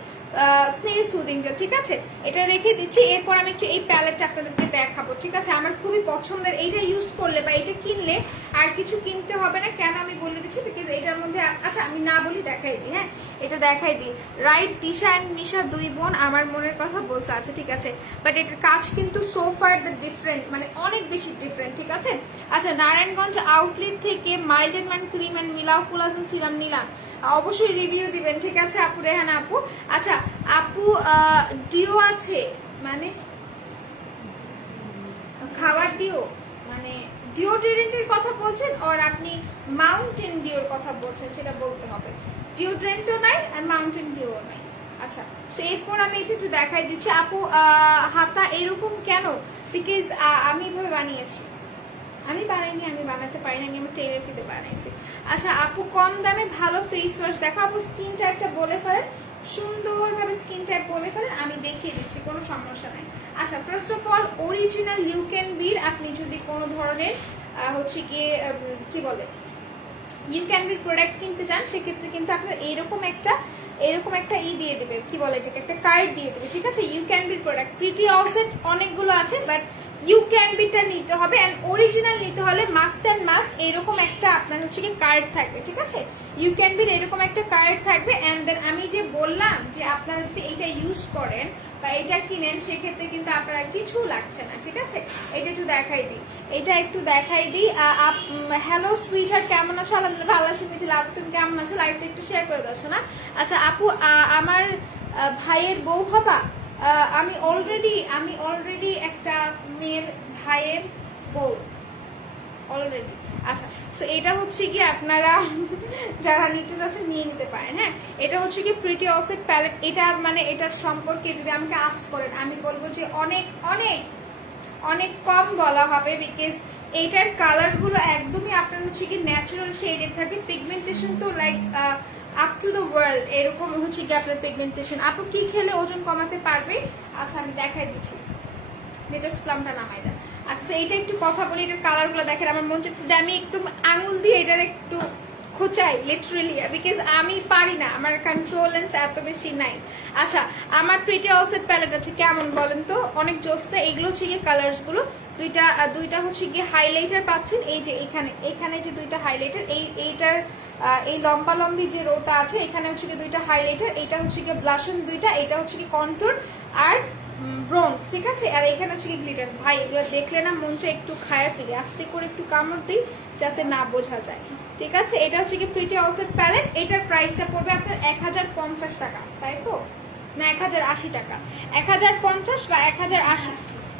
স্নেল সুদিং জেল, ঠিক আছে? এটা রেখে দিচ্ছি। এরপর আমি একটু এই প্যালেটটা আপনাদেরকে দেখাবো, ঠিক আছে? আমার খুবই পছন্দের। এইটা ইউজ করলে বা এটা কিনলে আর কিছু কিনতে হবে না। কেন আমি বলে দিচ্ছি, বিকজ এটার মধ্যে, আচ্ছা আমি না বলি দেখাই দিই, হ্যাঁ এটা দেখাই দিই। রাইট, দিশা অ্যান্ড মিশা দুই বোন আমার মনের কথা বলছে, আচ্ছা ঠিক আছে? বাট এটার কাজ কিন্তু সো ফার দ্য ডিফারেন্ট, মানে অনেক বেশি ডিফারেন্ট, ঠিক আছে? আচ্ছা, নারায়ণগঞ্জ আউটলেট থেকে mild and man cream and মিলাও কোলাজেন সিরাম নিলাম, অবশ্যই রিভিউ দিবেন, ঠিক আছে আপু? রেহানা আপু, আচ্ছা আপু ডিও আছে, মানে খাবার ডিও, মানে ডিওড্রেন্টের কথা বলছেন আর আপনি মাউন্টেন ডিওর কথা বলছেন, সেটা বলতে হবে। ডিওড্রেন্টও নাই আর মাউন্টেন ডিও নাই। আচ্ছা, তো এরপর আমি এটা একটু দেখাই দিচ্ছি আপু। হাতা এরকম কেন? বিকজ আমি এভাবে বানিয়েছি, আমি বানাইনি, আমি বানাতে পারি না, আমি আমার টেলার কিনে বানাইছি। আচ্ছা আপু, কম দামে ভালো ফেস ওয়াশ দেখো আপু। স্কিন টাইপটা বলে ফেলেন, সুন্দরভাবে স্কিন টাইপ বলে ফেলেন, আমি দেখিয়ে দিচ্ছি, কোনো সমস্যা নাই। আচ্ছা, first of all original you can বির আপনি যদি কোনো ধরনের হচ্ছে গিয়ে কি বলে ইউ ক্যান বির প্রোডাক্ট কিনতে চান, সেক্ষেত্রে কিন্তু আপনার এরকম একটা দিয়ে দেবে, কি বলে এটাকে, একটা কার্ড দিয়ে দেবে, ঠিক আছে? ইউ ক্যান বির প্রোডাক্ট প্রিটি অলসেট অনেকগুলো আছে, বাট ইউ ক্যান বিটা নিতে হবে, অ্যান্ড অরিজিনাল নিতে হলে মাস্ট অ্যান্ড মাস্ট এরকম একটা আপনার হচ্ছে কি কার্ড থাকবে, ঠিক আছে? ইউ ক্যান বির এরকম একটা কার্ড থাকবে। অ্যান্ড দেন আমি যে বললাম যে আপনারা যদি এটা ইউজ করেন বা এটা কিনেন, সেক্ষেত্রে কিন্তু আপনারা কিছু লাগছে না, ঠিক আছে? এটা একটু দেখাই দিই, হ্যালো সুইটহার্ট, কেমন আছো? আলহামদুলিল্লাহ ভালো আছি। মিথিলা আপু, তুমি কেমন আছো? লাইভটা একটু শেয়ার করে দাও না। আচ্ছা আপু, আমার ভাইয়ের বউ হবা? আমি অলরেডি একটা মেয়ের ভাইয়ের বউ অলরেডি। আচ্ছা, সো এটা হচ্ছে কি আপনারা যারা নিতে যাচ্ছেন নিয়ে নিতে পারেন। হ্যাঁ, এটা হচ্ছে কি প্রিটি অলসেট প্যালেট। এটা মানে এটার সম্পর্কে যদি আমাকে আস্ক করেন আমি বলবো যে অনেক অনেক অনেক কম বলা হবে, বিকজ এইটার কালারগুলো একদমই আপনার হচ্ছে কি ন্যাচারাল শেডেড থাকে। পিগমেন্টেশন তো like up to the world এরকম হচ্ছে কি আপনার পিগমেন্টেশন। আপু কি খেলে ওজন কমাতে পারবে? আচ্ছা আমি দেখাই দিচ্ছি, ডিটক্স প্লামটা নামাই দেন। আচ্ছা so এইটা একটু কথা বলি, এটার কালারগুলো দেখেন। আমার মন চাচ্ছে যে আমি একটু আঙুল দিয়ে এটার একটু খোঁচাই লিটারালি, বিকজ আমি পারি না, আমার কন্ট্রোলেন্স এত বেশি নাই। আচ্ছা, আমার প্রিটি অলসেট প্যালেট আছে, কেমন বলেন তো? অনেক জোস্তা। এগুলো হচ্ছে গিয়ে কালার্সগুলো দুইটা হচ্ছে গিয়ে হাইলাইটার পাচ্ছেন। এই যে এখানে যে দুইটা হাইলাইটার, এইটার এই লম্বা লম্বি যে রোটা আছে এখানে হচ্ছে গিয়ে দুইটা হাইলাইটার, এটা হচ্ছে গিয়ে ব্লাশন দুইটা, এটা হচ্ছে কি কন্ট্যুর আর ব্রোঞ্জ, ঠিক আছে। আর এখানে হচ্ছে কি গ্লিটার। ভাই এগুলো দেখলে না মন চায় একটু খায়া ফিরে, আস্তে করে একটু কামড় দিই যাতে না বোঝা যায়, ঠিক আছে। এটা হচ্ছে কি প্রিটি অলসেট প্যালেট। এটার প্রাইসটা পড়বে আপনার 1050 টাকা, তাই তো? না 1080 টাকা, 1050 বা 1080,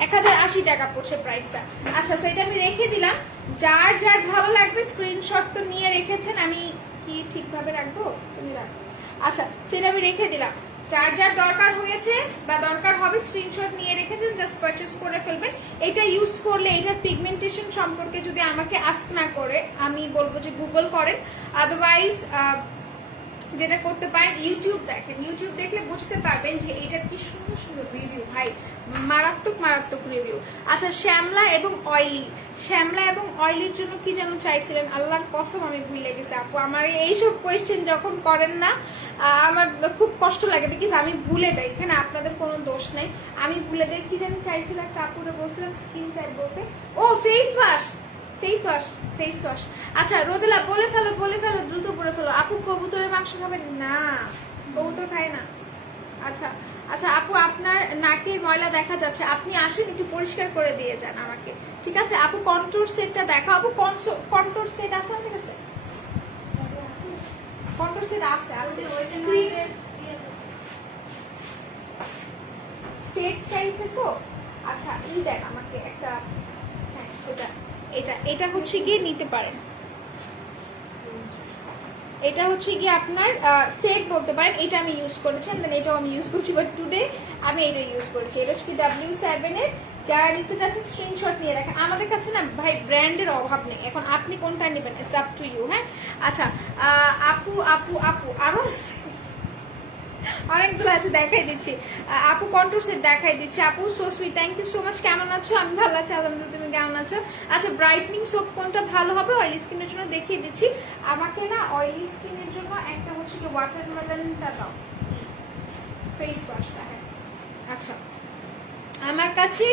1080 টাকা পড়ছে প্রাইসটা। আচ্ছা সেটা আমি রেখে দিলাম। যার যার ভালো লাগবে স্ক্রিনশট তো নিয়ে রেখেছেন, আমি কি ঠিকভাবে রাখবো? তুমি রাখো। আচ্ছা সেটা আমি রেখে দিলাম। যার যার দরকার হয়েছে বা দরকার হবে স্ক্রিনশট নিয়ে রেখেছেন, জাস্ট পারচেজ করে ফেলবেন। এটা ইউজ করলে এটার পিগমেন্টেশন সম্পর্কে যদি আমাকে আস্ক না করে আমি বলবো যে গুগল করেন, আদারওয়াইজ যেটা করতে পারেন ইউটিউব দেখেন। ইউটিউব দেখলে বুঝতে পারবেন যে এটার কি সুন্দর সুন্দর রিভিউ, ভাই মারাত্মক মারাত্মক রিভিউ। আচ্ছা শ্যামলা এবং অয়েলি, শ্যামলা এবং অয়েলির জন্য কি যেন চাইছিলেন, আল্লাহর কসম আমি ভুলে গেছি আপু। আমার এইসব কোয়েশ্চেন যখন করেন না আমার খুব কষ্ট লাগে, বিকজ আমি ভুলে যাই। এখানে আপনাদের কোনো দোষ নেই, আমি ভুলে যাই। কি যেন চাইছিলাম কাপুরে বলছিলাম স্কিন টাইপ বলতে, ও face wash, face wash, face wash. আচ্ছা রোদেলা বলে ফেলো দ্রুত বলে ফেলো। আপু কবুতরের মাংস খাবেন না? কবুতর খায় না। আচ্ছা আচ্ছা আপু আপনার নাকের ময়লা দেখা যাচ্ছে, আপনি আসেন একটু পরিষ্কার করে দিয়ে যান আমাকে, ঠিক আছে। আপু কন্ট্যুর সেটটা দেখো। আপু কন্ট্যুর সেট আছে ঠিক আছে? কন্ট্যুর সেট আছে সেট চাইছে তো। আচ্ছা এই দেখ আমাকে একটা, হ্যাঁ এটা হচ্ছে গিয়ে নিতে পারেন। এটা হচ্ছে গিয়ে আপনার সেট বলতে পারেন। এটা আমি ইউজ করেছি, দেন এটাও আমি ইউজ করছি, বাট টুডে আমি এটা ইউজ করেছি। এটা হচ্ছে কি W7 এর। যারা নিতে চাচ্ছেন স্ক্রিনশট নিয়ে রাখেন। আমাদের কাছে না ভাই ব্র্যান্ডের অভাব নেই, এখন আপনি কোনটা নেবেন ইটস আপ টু ইউ। হ্যাঁ আচ্ছা আপু আপু আপু আরো অনেকগুলো আছে, দেখাই দিচ্ছি। আপু কন্ট্রোল সেট দেখাই দিচ্ছি। আপু so sweet, thank you so much. কেমন আছো? আমি ভালো আছি আলহামদুলিল্লাহ, তুমি কেমন আছো? আচ্ছা ব্রাইটনিং সোপ কোনটা ভালো হবে অয়েলি স্কিনের জন্য দেখিয়ে দিচ্ছি। আমাকে না অয়েলি স্কিনের জন্য একটা হচ্ছে কি ওয়াটারমেলনটা দাও, ফেস ওয়াশটা। হ্যাঁ আচ্ছা আমার কাছে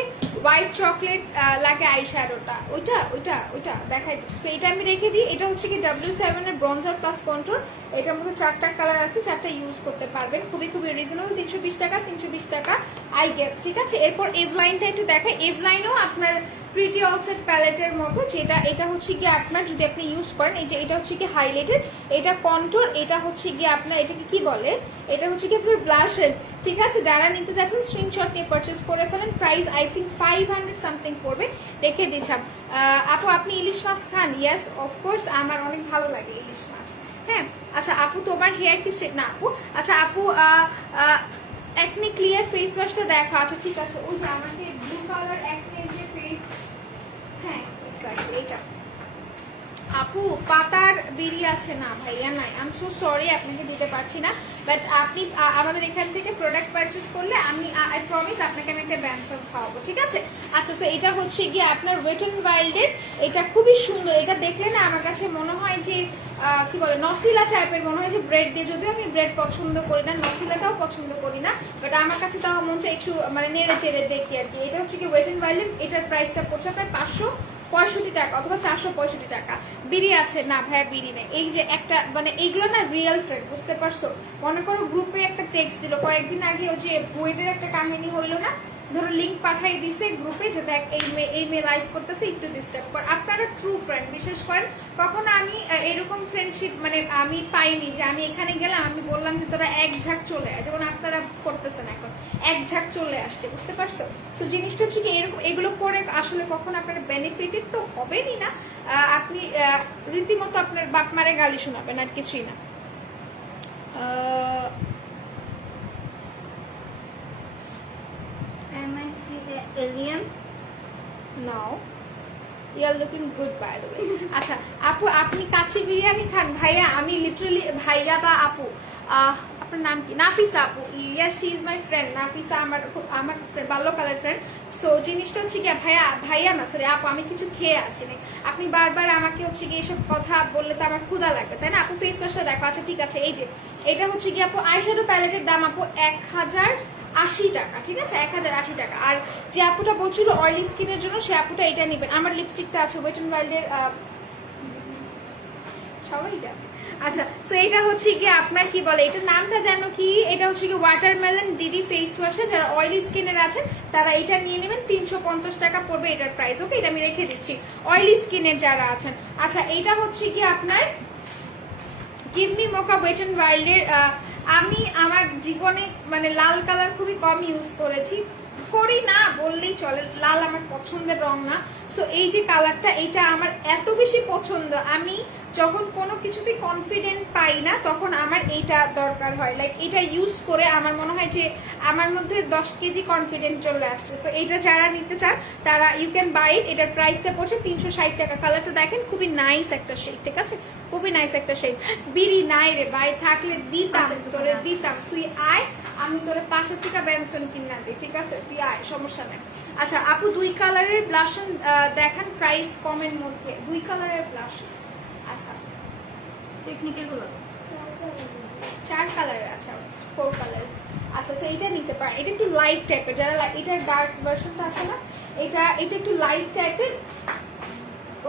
হোয়াইট চকলেট লাগে আই শ্যাডোটা, ওইটা দেখাই দিচ্ছি। সো এটা আমি রেখে দিই। এটা হচ্ছে কি W7 এর ব্রঞ্জার প্লাস কন্ট্রোল। এটার মধ্যে 4টা কালার আছে, 4টা ইউজ করতে পারবেন। খুবই খুবই রিজনেবল, 320 টাকা, 320 টাকা আই গেস, ঠিক আছে। এরপর এভলাইনটা একটু দেখাই। এভলাইনও আপনার প্রিটি অলসেট প্যালেটের মতো, যেটা এটা হচ্ছে কি আপনার যদি আপনি ইউজ করেন, এই যে এটা হচ্ছে কি হাইলাইটেড, এটা কন্ট্রোল, এটা হচ্ছে গিয়ে আপনার এটাকে কি বলে, এটা হচ্ছে কি আপনার ব্লাশের, ঠিক আছে। যারা নিতে যাচ্ছেন স্ক্রিনশট নিয়ে পারচেস করে ফেলেন। প্রাইস আই থিঙ্ক 500 সামথিং পড়বে, রেখে দিচ্ছাম। আপু আপনি ইলিশ মাছ খান? ইয়েস অফকোর্স, আমার অনেক ভালো লাগে ইলিশ মাছ। হ্যাঁ আচ্ছা আপু তোমার হেয়ার কি স্ট্রেট? না আপু। আচ্ছা আপু একনি ক্লিয়ার ফেস ওয়াশটা দেখা। আচ্ছা ঠিক আছে, ওই যে আমাকে ব্লু কালার একনি যে ফেস, হ্যাঁ এক্স্যাক্টলি এটা। আপু পাতার বিড়ি আছে? না ভাইয়া নাই, আই এম সো সরি আপনাকে দিতে পারছি না, বাট আপনি আমাদের এখান থেকে প্রোডাক্ট পারচেস করলে আমি আই প্রমিস আপনাকে আমি একটা ব্যান্সন খাওয়াবো, ঠিক আছে। আচ্ছা সো এটা হচ্ছে গিয়ে আপনার ওয়েট অ্যান্ড ওয়াইল্ডের। এটা খুবই সুন্দর, এটা দেখলে না আমার কাছে মনে হয় যে কি বলে নসিলা টাইপের মনে হয়, যে ব্রেড দিয়ে, যদিও আমি ব্রেড পছন্দ করি না, নসিলাটাও পছন্দ করি না, বাট আমার কাছে তাও মন চাই একটু মানে নেড়ে চেড়ে দেখি আর কি। এটা হচ্ছে কি ওয়েট অ্যান্ড ওয়াইল্ডের। এটার প্রাইসটা পড়ছে প্রায় 565 টাকা অথবা 465 টাকা। বিড়ি আছে? না ভাইয়া বিড়ি নেই। এই যে একটা মানে এইগুলো না রিয়েল ফ্রেন্ড, বুঝতে পারছো? মনে করো গ্রুপে একটা টেক্সট দিল কয়েকদিন আগে, ওই যে বুয়েটের একটা কাহিনী হইলো না, ধরো লিঙ্ক পাঠাই দিছে গ্রুপে যে দেখ এই মেয়ে লাইভ করতেছে, একটু ডিস্টার্ব কর। আপনারা ট্রু ফ্রেন্ড, বিশেষ করেন কখনো আমি এরকম ফ্রেন্ডশিপ মানে আমি পাইনি যে আমি এখানে গেলাম আমি বললাম যে তোরা এক ঝাঁক চলে আয়, যেমন আপনারা করতেছেন এখন এক ঝাঁক চলে আসছে, বুঝতে পারছো? তো জিনিসটা হচ্ছে কি এরকম এগুলো করে আসলে কখনো আপনারা বেনিফিটেড তো হবেনই না, আপনি রীতিমতো আপনার বাপ মারে গালি শোনাবেন, আর কিছুই না। Am I see the alien? Now you are looking good by the way. আচ্ছা আপু আপনি কাচ্চি বিরিয়ানি খান? ভাইয়া আমি লিটারালি ভাইয়া বা আপু আপনার নাম কি? নাফিসা আপু। Yes she is my friend. Nafisa আমার বাল্যকালের ফ্রেন্ড। সো জিনিসটা হচ্ছে কি ভাইয়া না সরি আপু, আমি কিছু খেয়ে আসিনি। আপনি বারবার আমাকে হচ্ছে কি এইসব কথা বললে তো আমার ক্ষুধা লাগবে, তাই না? আপু ফেস ওয়াশটা দেখো। আচ্ছা ঠিক আছে, এই যে এটা হচ্ছে কি আপু আইশ্যাডো প্যালেটের দাম আপু 1080 টাকা, ঠিক আছে? 1080 টাকা। আর যে আপুটা বলছিল অয়েলি স্কিনের জন্য সে আপুটা এটা নেবেন। আমার লিপস্টিকটা আছে ওয়েট এন্ড ওয়াইল্ডের, সবাই জানে। আচ্ছা সো এটা হচ্ছে কি আপনার কি বলে এটার নামটা জানো কি? এটা হচ্ছে কি ওয়াটারমেলন ডিডি ফেস ওয়াশ। যারা অয়েলি স্কিনের আছেন তারা এটা নিয়ে নেবেন, 350 টাকা পড়বে এটার প্রাইস। ওকে, এটা আমি রেখে দিচ্ছি অয়েলি স্কিনের যারা আছেন। আচ্ছা এটা হচ্ছে কি আপনার give me mocha wet and ওয়াইল্ডের। আমি আমার জীবনে মানে লাল কালার খুবই কম ইউজ করি না বললেই চলে, লাল আমার পছন্দের রং না। সো এই যে কালারটা এটা আমার এত বেশি পছন্দ, আমি যখন কোনো কিছুতে কনফিডেন্ট পাই না তখন আমার এইটা দরকার হয়। লাইক এটা ইউজ করে আমার মনে হয় যে আমার মধ্যে 10 কেজি কনফিডেন্ট চলে আসছে। সো এটা যারা নিতে চান তারা ইউ ক্যান বাই ইট। এটার প্রাইসটা পড়ছে 360 টাকা। কালারটা দেখেন খুবই নাইস একটা শেড, ঠিক আছে? খুবই নাইস একটা শেড। বিড়ি নাই রে ভাই, থাকলে দিতাম তোরে দিতাম, তুই আয় আমি তোর পাশের থেকে বেনসন কিনা দিই, ঠিক আছে? তুই আয়, সমস্যা নেই। আচ্ছা আপু 2 কালারের ব্লাশন দেখান প্রাইস কমের মধ্যে। 2 কালারের ব্লাশন। আচ্ছা টেকনিক্যাল গুলো 4 কালারের আছে, 4 কালার্স। আচ্ছা সো এটা নিতে পারেন, এটা একটু লাইট টাইপের। যারা এটার ডার্ক ভার্সনটা আছে না, এটা একটু লাইট টাইপের।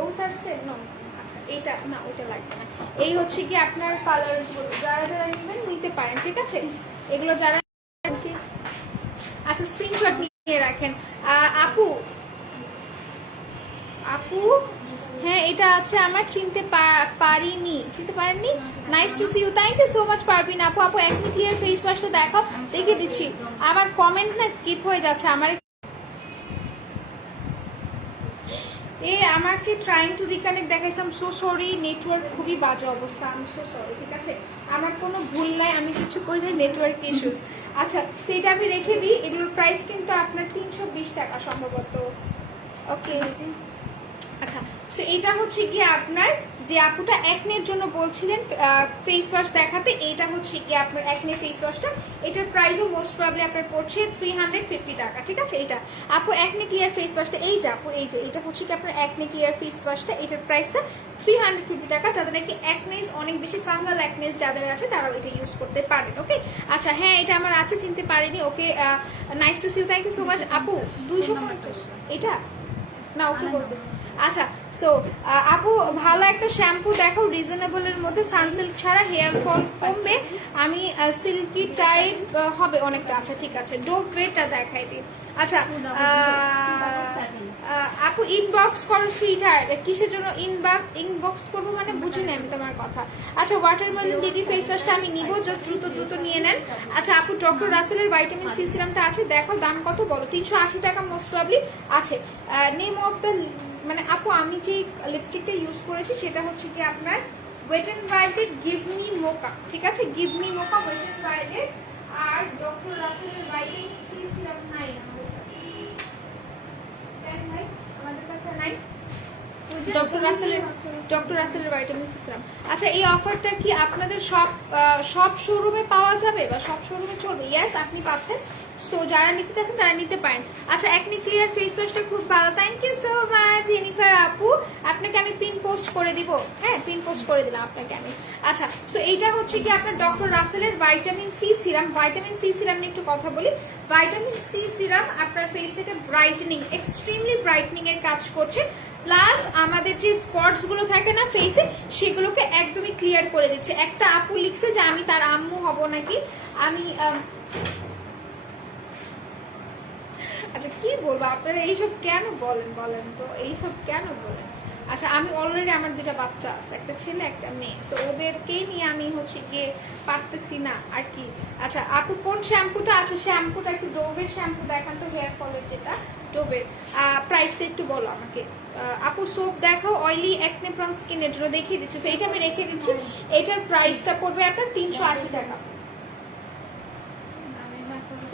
ওটার সেট নো, আচ্ছা এটা না ওটা লাগবে না। এই হচ্ছে কি আপনার কালারসগুলো, যারা নেবেন নিতে পারেন, ঠিক আছে? এগুলো যারা আচ্ছা স্ক্রিনশট নিয়ে রাখেন। আপু হ্যাঁ এটা আছে আমার, চিনতে পারেননি। Nice to see you, thank you so much পারবিন আপু। আপু একনি ক্লিয়ার ফেস ওয়াশটা দেখাও, দেখে দিচ্ছি। আমার কমেন্ট না স্কিপ হয়ে যাচ্ছে আমার। আমাকে ট্রাইং টু রিকানেক্ট দেখাইছে। I am so sorry, network খুবই বাজে অবস্থা, আই এম সো সরি, ঠিক আছে? আমার কোনো ভুল নাই, আমি কিছু করি না, নেটওয়ার্ক ইস্যুস। আচ্ছা সেটা আমি রেখে দিই। এগুলোর প্রাইস কিন্তু আপনার 320 টাকা সম্ভবত। ওকে আচ্ছা সো এটা হচ্ছে কি আপনার যে আপুটা একনের জন্য বলছিলেন ফেস ওয়াশ দেখাতে, এটা হচ্ছে কি আপনার একনে ফেস ওয়াশটা। এটার প্রাইসও মোস্ট প্রবাবলি আপনার পড়ছে 350 টাকা, ঠিক আছে? এটা আপু একনে ক্লিয়ার ফেস ওয়াশটা, এই যে আপু এই যে এটা হচ্ছে কি আপনার একনে ক্লিয়ার ফেস ওয়াশটা। এটার প্রাইসটা 350 টাকা। যাদের নাকি একনেস অনেক বেশি ফাঙ্গাল একনেস যাদের আছে তারাও এটা ইউজ করতে পারেন। ওকে আচ্ছা হ্যাঁ এটা আমার আছে, চিনতে পারিনি। Okay nice to see you, thank you so much আপু। 250 এটা না ওকে বলতেছি। আচ্ছা সো আপু ভালো একটা শ্যাম্পু দেখো রিজনেবলের মধ্যে, সানসিল্ক ছাড়া হেয়ার ফল কমবে, আমি সিল্কি টাইপ হবে অনেকটা। আচ্ছা ঠিক আছে ডোভ ওয়েটা দেখাই দিই। আচ্ছা আপু ইনবক্স করো সুইট হার্ট। কিসের জন্য ইনবক্স করবো মানে বুঝিনি আমি তোমার কথা। আচ্ছা ওয়াটারমেলন ডিডি ফেস ওয়াশটা আমি নিব, জাস্ট দ্রুত নিয়ে নেন। আচ্ছা আপু ডক্টর রাসেলের ভাইটামিন সি সিরামটা আছে, দেখো দাম কত বলো? 380 টাকা মোস্ট প্রবাবলি আছে। নেম অফ দ্য মানে আপু আমি যে লিপস্টিকটা ইউজ করেছি সেটা হচ্ছে কি আপনার ওয়েট এন্ড ওয়াইল্ডের গিভ মি মোকা, ঠিক আছে? Give me mocha wet and ওয়াইল্ডের। আর ডক্টর রাসেলের ভাইটামিন সি সিরাম নাই আমাদের কাছে, আমাদের কাছে নাই ডক্টর রাসেলের ভাইটামিন সি সিরাম। আচ্ছা এই অফারটা কি আপনাদের সব শোরুমে পাওয়া যাবে বা সব শোরুমে চলবে? ইয়েস আপনি পাচ্ছেন। সো যারা নিতে চাচ্ছেন তারা নিতে পারেন। আচ্ছা একনি ক্লিয়ার ফেস ওয়াশটা খুব ভালো, thank you so much Jennifer আপু। আপনাকে আমি পিন পোস্ট করে দিব, হ্যাঁ পিন পোস্ট করে দিলাম আপনাকে আমি। আচ্ছা সো এইটা হচ্ছে কি আপনার ডক্টর রাসেলের vitamin C serum. Vitamin C serum নিয়ে একটু কথা বলি। ভাইটামিন সি সিরাম আপনার ফেসটাকে ব্রাইটেনিং, এক্সট্রিমলি ব্রাইটেনিং এর কাজ করছে, প্লাস আমাদের যে স্পটস গুলো থাকে না ফেসে সেগুলোকে একদমই ক্লিয়ার করে দিচ্ছে। একটা আপু লিখছে যে আমি তার আম্মু হব নাকি, আমি আচ্ছা কি বলবো, আপনারা এইসব কেন বলেন বলেন তো, এইসব কেন বলেন? আচ্ছা আমি অলরেডি আমার দুটা বাচ্চা আছে, একটা ছেলে একটা মেয়ে, সো ওদেরকেই নিয়ে আমি হচ্ছে গিয়ে পারতেছি না আর কি। আচ্ছা আপু কোন শ্যাম্পুটা আছে? শ্যাম্পুটা একটু ডোভের শ্যাম্পু দেখান তো, হেয়ার ফলের যেটা ডোভের। প্রাইসটা একটু বলো আমাকে। আপু সোপ দেখাও, অয়েলি একনে প্রন স্কিনের জন্য দেখিয়ে দিচ্ছি। সো এইটা আমি রেখে দিচ্ছি, এটার প্রাইসটা পড়বে আপনার 380 টাকা।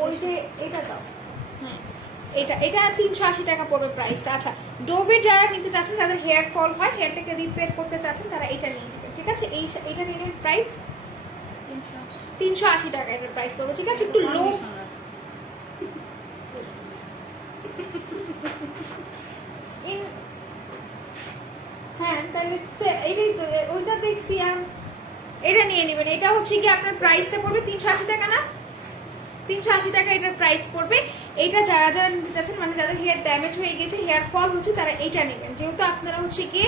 ওই যে এটা দাও, হ্যাঁ এটা এটা 380 টাকা পড়বে প্রাইসটা। আচ্ছা ডোভের যারা নিতে চাচ্ছেন, যাদের হেয়ার ফল হয়, হেয়ারটাকে রিপেয়ার করতে চাচ্ছেন, তারা এটা নিয়ে নেবেন, ঠিক আছে? এইটা নিলে প্রাইস 380 টাকা এটার প্রাইস পড়বে, ঠিক আছে? একটু লো, হ্যাঁ তাহলে এইটাই তো, ওইটা দেখছি আর এটা নিয়ে নেবেন। এটা হচ্ছে কি আপনার প্রাইসটা পড়বে 380 টাকা না? 380 টাকা এটার প্রাইস পড়বে। এটা যারা যারা নিতে চাচ্ছেন, মানে যাদের হেয়ার ড্যামেজ হয়ে গেছে, হেয়ার ফল হচ্ছে, তারা এইটা নেবেন। যেহেতু আপনারা হচ্ছে গিয়ে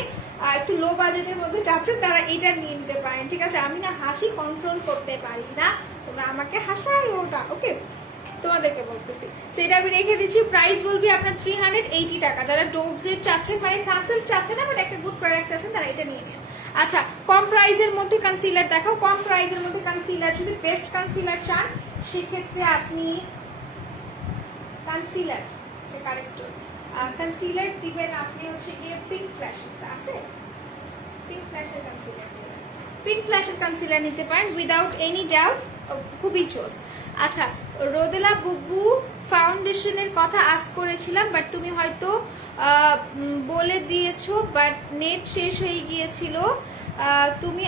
একটু লো বাজেটের মধ্যে চাচ্ছেন, তারা এইটা নিয়ে নিতে পারেন, ঠিক আছে? আমি না হাসি কন্ট্রোল করতে পারি না, তোমরা আমাকে হাসাই ওটা, ওকে? তোমাদেরকে বলতেছি সেটা আমি রেখে দিচ্ছি। প্রাইস বলবি আপনার 380 টাকা। যারা ডোভসের চাচ্ছেন, মানে সানসিল্ক চাচ্ছেন না বাট একটা গুড প্রোডাক্ট চাচ্ছেন, তারা এটা নিয়ে নেন। আচ্ছা কম প্রাইসের মধ্যে কনসিলার দেখাও। কম প্রাইসের মধ্যে কনসিলার, যদি বেস্ট কনসিলার চান সেক্ষেত্রে আপনি কনসিলার কারেক্টর কনসিলার দিবেন আপনি হচ্ছে গিয়ে পিঙ্ক ফ্ল্যাশ আছে, পিঙ্ক ফ্ল্যাশের কনসিলার দিবেন, পিঙ্ক ফ্ল্যাশের কনসিলার নিতে পারেন উইদাউট এনি ডাউট, খুবই চোস। আচ্ছা রোদেলা বুবু ফাউন্ডেশনের কথা আজ করেছিলাম, বাট তুমি হয়তো বলে দিয়েছো, বাট নেট শেষ হয়ে গিয়েছিল, তুমি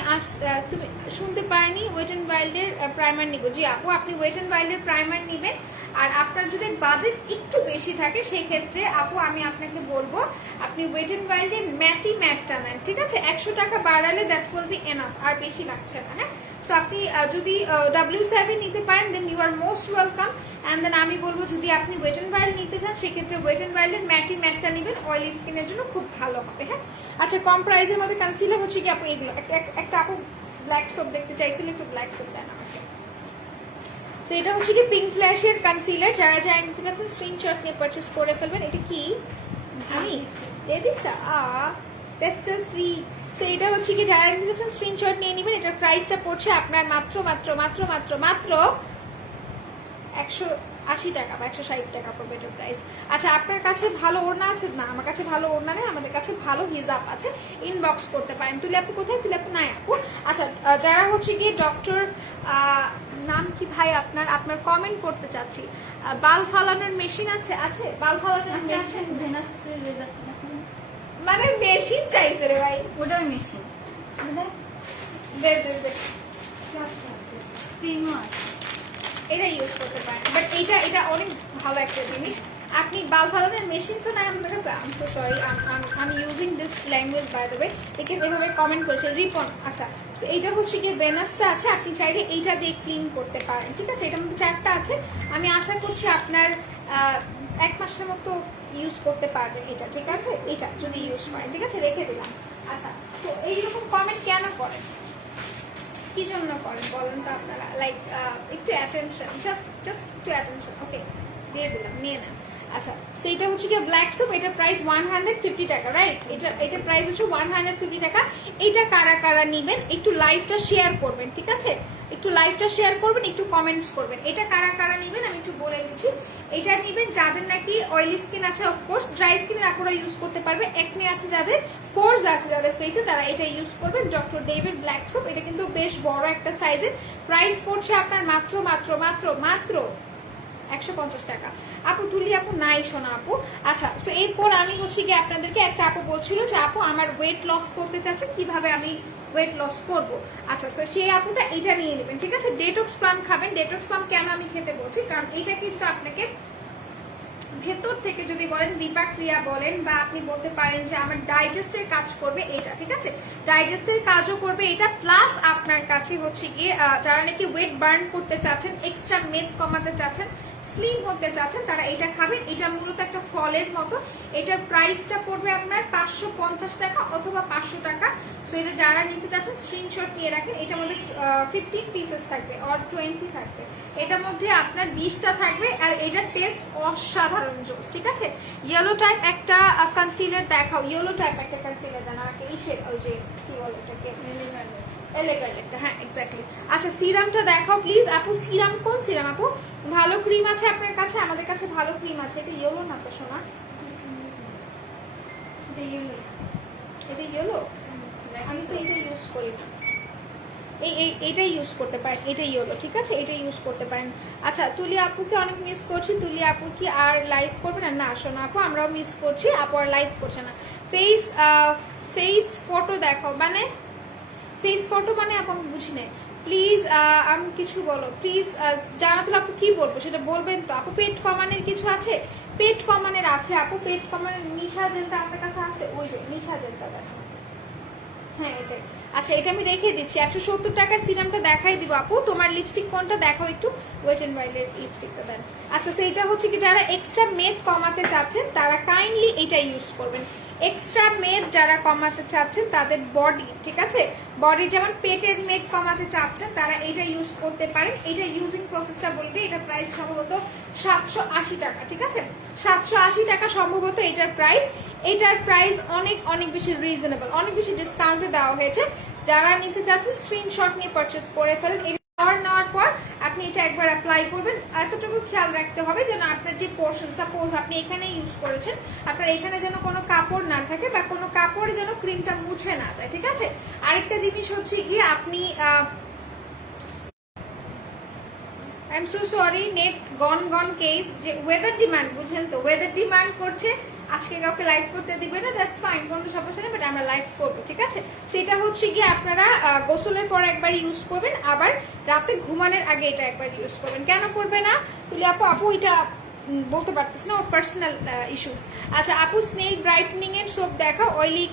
শুনতে পারিনি। ওয়েট অ্যান্ড ওয়াইল্ডের প্রাইমার নিব। জি আপু আপনি ওয়েট অ্যান্ড ওয়াইল্ডের প্রাইমার নেবেন। আর আপনার যদি বাজেট একটু বেশি থাকে সেই ক্ষেত্রে আপু আমি আপনাকে বলবো আপনি ওয়েট অ্যান্ড ওয়াইল্ডের ম্যাটি ম্যাটটা নেন, ঠিক আছে? 100 টাকা বাড়ালে দ্যাট উইল বি এনাফ, আর বেশি লাগছে না, হ্যাঁ? সো আপনি যদি W7 নিতে পারেন then you are most welcome. And then আমি বলবো যদি আপনি ওয়েট অ্যান্ড ওয়াইল্ড নিতে চান সেক্ষেত্রে ওয়েট অ্যান্ড ওয়াইল্ডের ম্যাটি ম্যাটটা নেবেন, অয়েলি স্কিনের জন্য খুব ভালো হবে, হ্যাঁ? আচ্ছা কম প্রাইসের মধ্যে কনসিলার হচ্ছে কি আপু এগুলো, একটা আপু ব্ল্যাক সোপ দেখতে চাইছিল, একটু ব্ল্যাক সোপ দেন আমাকে। সো এটা হচ্ছে কি পিঙ্ক ফ্ল্যাশের কনসিলার, যারা যারা নিতে চাচ্ছেন স্ক্রিনশট নিয়ে পারচেজ করে ফেলবেন। এটা কি আমি দিয়ে দিচ্ছি, দ্যাটস সো সুইট। সো এটা হচ্ছে কি যারা নিতে চাচ্ছেন স্ক্রিনশট নিয়ে নেবেন। এটার প্রাইসটা পড়ছে আপনার মাত্র মাত্র মাত্র মাত্র মাত্র 180 টাকা বা 160 টাকা পড়বে এটার প্রাইস। আচ্ছা আপনার কাছে ভালো ওড়না আছে? না আমার কাছে ভালো ওড়না নেই, আমাদের কাছে ভালো হিজাব আছে, ইনবক্স করতে পারেন। তুলে আপু কোথায়? তুলে আপু নাই আপু। আচ্ছা যারা হচ্ছে গিয়ে ডক্টর নাম কি ভাই আপনার, আপনার কমেন্ট করতে চাচ্ছি, বাল ফালানোর মেশিন আছে? আছে বাল ফালানোর মেশিন, মানে মেশিন চাইছে রে ভাই, ওটা মেশিন দে দে দে স্প্রিংও আছে, এটা ইউজ করতে পারেন। বাট এটা অনেক ভালো একটা জিনিস। আপনি বাল ফালানোর মেশিন তো নাই আমাদের কাছে, আই এম সো সরি, আমি using this language by the way, একে এভাবে কমেন্ট করেছে রিপন। আচ্ছা সো এইটা হচ্ছে গিয়ে ভেনাসটা আছে, আপনি চাইলে এইটা দিয়ে ক্লিন করতে পারেন, ঠিক আছে? এটার মধ্যে 4টা আছে, আমি আশা করছি আপনার 1 মাসের মতো ইউজ করতে পারবেন এটা, ঠিক আছে? এটা যদি ইউজ করেন, ঠিক আছে? রেখে দিলাম। আচ্ছা সো এইরকম কমেন্ট কেন করেন, কি জন্য করেন বলেন তো আপনারা? লাইক একটু অ্যাটেনশন, জাস্ট একটু অ্যাটেনশন, ওকে দিয়ে দিলাম, নিয়ে নেন। আচ্ছা সো এটা হচ্ছে কি ব্ল্যাক সোপ, এটার প্রাইস 150 টাকা, রাইট? এটার প্রাইস হচ্ছে 150 টাকা। এটা কারা কারা নেবেন একটু লাইভটা শেয়ার করবেন, ঠিক আছে? একটু লাইভটা শেয়ার করবেন, একটু কমেন্টস করবেন। এটা কারা কারা নেবেন আমি একটু বলে দিচ্ছি। এটা নেবেন যাদের নাকি অয়েলি স্কিন আছে, অফকোর্স ড্রাই স্কিনের আপুরা ইউজ করতে পারবে, একনে আছে যাদের, পোরস আছে যাদের ফেসে, তারা এটা ইউজ করবেন। ডক্টর ডেভিড ব্ল্যাক সোপ, এটা কিন্তু বেশ বড় একটা সাইজের। প্রাইস পড়ছে আপনার মাত্র মাত্র মাত্র মাত্র 150 টাকা। আপু তুলি আপু নাই শোনা আপু। আচ্ছা সো এরপর আমি হচ্ছে গিয়ে আপনাদেরকে একটা আপু বলছিল যে আপু আমার ওয়েট লস করতে চাচ্ছে, কিভাবে আমি ওয়েট লস করব। আচ্ছা সো সেই আপুটা এটা নিয়ে নেবেন, ঠিক আছে? ডেটক্স প্লাম খাবেন। ডেটক্স প্লাম কেন আমি খেতে বলছি, কারণ এটা কিন্তু আপনাকে ভেতর থেকে যদি বলেন বিপাক্রিয়া বলেন, বা আপনি বলতে পারেন যে আমার ডাইজেস্টের কাজ করবে এটা, ঠিক আছে? ডাইজেস্টের কাজও করবে এটা, প্লাস আপনার কাছে হচ্ছে গিয়ে যারা নাকি ওয়েট বার্ন করতে চাচ্ছেন, এক্সট্রা মেদ কমাতে চাচ্ছেন, স্লিম হতে চাচ্ছেন তারা এটা খাবেন। এটা মূলত একটা ফলের মতো। এটার প্রাইসটা পড়বে আপনার 550 টাকা অথবা 500 টাকা। সো এটা যারা নিতে চাচ্ছেন স্ক্রিনশট নিয়ে রাখেন। এটার মধ্যে 15 পিসেস থাকবে অর 20 থাকবে। এটার মধ্যে আপনার 20টা থাকবে আর এটার টেস্ট অসাধারণ জোস। ঠিক আছে, ইয়েলো টাইপ একটা কনসিলার দেখাও, ইয়েলো টাইপ একটা কনসিলার দেন আমাকে। ইসের ওই যে কি বলে এটাকে, এলেগারলেটটা, হ্যাঁ এক্স্যাক্টলি। আচ্ছা সিরামটা দেখাও প্লিজ আপু। সিরাম কোন সিরাম আপু? ভালো ক্রিম আছে আপনার কাছে? আমাদের কাছে ভালো ক্রিম আছে। এটা ইয়েলো না তো সোনা? এটা ইয়েলো। এটা ইয়েলো? আমি তো এটা ইউজ করি না। এইটা ইউজ করতে পারেন, এটা ইয়েলো। ঠিক আছে, এটা ইউজ করতে পারেন। আচ্ছা তুলি আপুকে অনেক মিস করছি। তুলি আপু কি আর লাইভ করবে না? না সোনা আপু, আমরাও মিস করছি। আপু আর লাইভ করছে না। ফেস ফটো দেখাও মানে? ফেস ফটো মানে আপু আমি বুঝি নাই। প্লিজ আমি কিছু বলো প্লিজ। জানাতুল আপু কি বলবো সেটা বলবেন তো আপু। পেট কমানোর কিছু আছে? পেট কমানোর আছে আপু। পেট কমানোর নিশা জেলটা আপনার কাছে আছে? ওই যে নিশা জেলটা দেখো, হ্যাঁ এটাই। আচ্ছা এটা আমি রেখে দিচ্ছি। 170 টাকার সিরামটা দেখাই দিব আপু। তোমার লিপস্টিক কোনটা দেখাও একটু। ওয়েট এন্ড ওয়াইল্ডের লিপস্টিকটা দেন। আচ্ছা সেইটা হচ্ছে কি যারা এক্সট্রা মেদ কমাতে চাচ্ছেন তারা কাইন্ডলি এটা ইউজ করবেন। এক্সট্রা মেদ যারা কমাতে চাচ্ছেন তাদের বডি, ঠিক আছে, বডি যেমন পেটের মেদ কমাতে চাচ্ছেন তারা এটা ইউজ করতে পারেন। এটা ইউজিং প্রসেসটা বলতে এটা প্রাইস সম্ভবত 780 টাকা। ঠিক আছে, 780 টাকা সম্ভবত এটার প্রাইস। এটার প্রাইস অনেক অনেক বেশি রিজনেবল, অনেক বেশি ডিসকাউন্টে দেওয়া হয়েছে। যারা নিতে চাচ্ছেন স্ক্রিনশট নিয়ে পারচেস করে ফেলেন। নেওয়ার পর আপনি এটা একবার অ্যাপ্লাই করবেন। এতটুকু খেয়াল রাখতে হবে যেন আপনার যে পোর্শন, সাপোজ আপনি এখানে ইউজ করেছেন, আপনার এখানে যেন কোনো কাপড় না থাকে বা কোনো কাপড় যেন ক্রিমটা মুছে না যায়। ঠিক আছে, আরেকটা জিনিস হচ্ছে গিয়ে আপনি I am so sorry net gone case, যে ওয়েদার ডিমান্ড, বুঝেন তো, ওয়েদার ডিমান্ড করছে আজকে কাউকে লাইভ করতে দিবে না, দ্যাটস ফাইন, কোনো সমস্যা নেই, বাট আমরা লাইভ করবো। ঠিক আছে, সেটা হচ্ছে গিয়ে আপনারা গোসলের পর একবার ইউজ করবেন, আবার রাতে ঘুমানোর আগে এটা একবার ইউজ করবেন। কেন করবে না তুলি আপু? আপু এটা বলতে পারতেছি না, ওর পার্সোনাল ইস্যুস। আচ্ছা আপু স্নেল ব্রাইটনিং এর সোপ দেখা, অয়েলি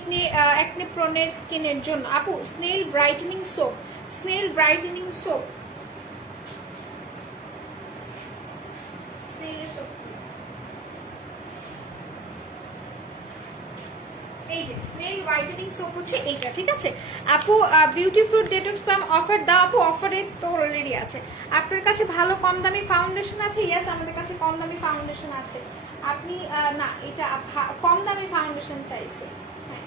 একনে প্রোনের স্কিনের জন্য। আপু snail brightening soap, snail brightening soap, এই যে স্নেল হোয়াইটেনিং সোপ হচ্ছে এইটা। ঠিক আছে আপু, beauty fruit detox plum offer দাও আপু। অফারে তো অলরেডি আছে। আপনার কাছে ভালো কম দামি ফাউন্ডেশন আছে? ইয়েস আমাদের কাছে কম দামি ফাউন্ডেশন আছে। আপনি না এটা কম দামি ফাউন্ডেশন চাইছে, হ্যাঁ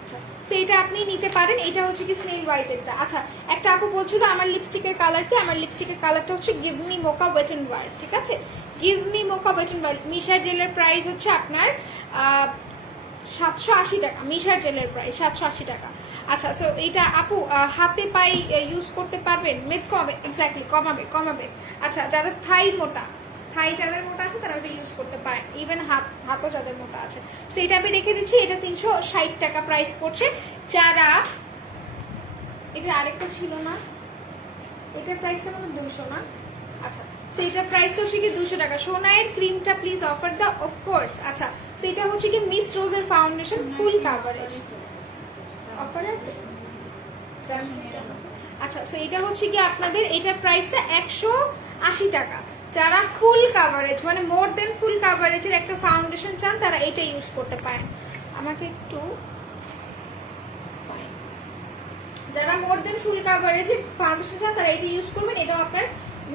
আচ্ছা, সো এটা আপনি নিতে পারেন। এটা হচ্ছে কি স্নেল হোয়াইটেরটা। আচ্ছা একটা আপু বলছিল আমার লিপস্টিকের কালার কি? আমার লিপস্টিকের কালারটা হচ্ছে give me mocha wet and wild. ঠিক আছে, give me mocha wet and wild. মিশার জেলের প্রাইস হচ্ছে আপনার 780 টাকা। মিশার জেলের প্রাইস 780 টাকা। আচ্ছা সো এটা আপু হাতে পায়ে ইউজ করতে পারবেন, মেদ কমাবে, এক্স্যাক্টলি কমাবে। আচ্ছা যাদের থাই মোটা, থাই যাদের মোটা আছে তারা ওটা ইউজ করতে পারেন, ইভেন হাতও যাদের মোটা আছে। সো এটা আমি রেখে দিচ্ছি। এটা 360 টাকা প্রাইস পড়ছে। যারা এটা আরেকটা ছিল না, এটার প্রাইসটা মানে 200 না? আচ্ছা সো এটার প্রাইস হচ্ছে কি 200 টাকা। সোনাইয়ের ক্রিমটা প্লিজ অফার দাও। অফকোর্স। আচ্ছা সো এটা হচ্ছে কি মিস রোজের ফাউন্ডেশন ফুল কাভারেজ অফার আছে। আচ্ছা সো এটা হচ্ছে কি আপনাদের এটার প্রাইসটা 180 টাকা। যারা ফুল কাভারেজ মানে মোর দেন ফুল কাভারেজের একটা ফাউন্ডেশন চান তারা এটা ইউজ করতে পারেন। আমাকে একটু, যারা মোর দেন ফুল কাভারেজের ফাউন্ডেশন চান তারা এটা ইউজ করবেন। এটাও আপনার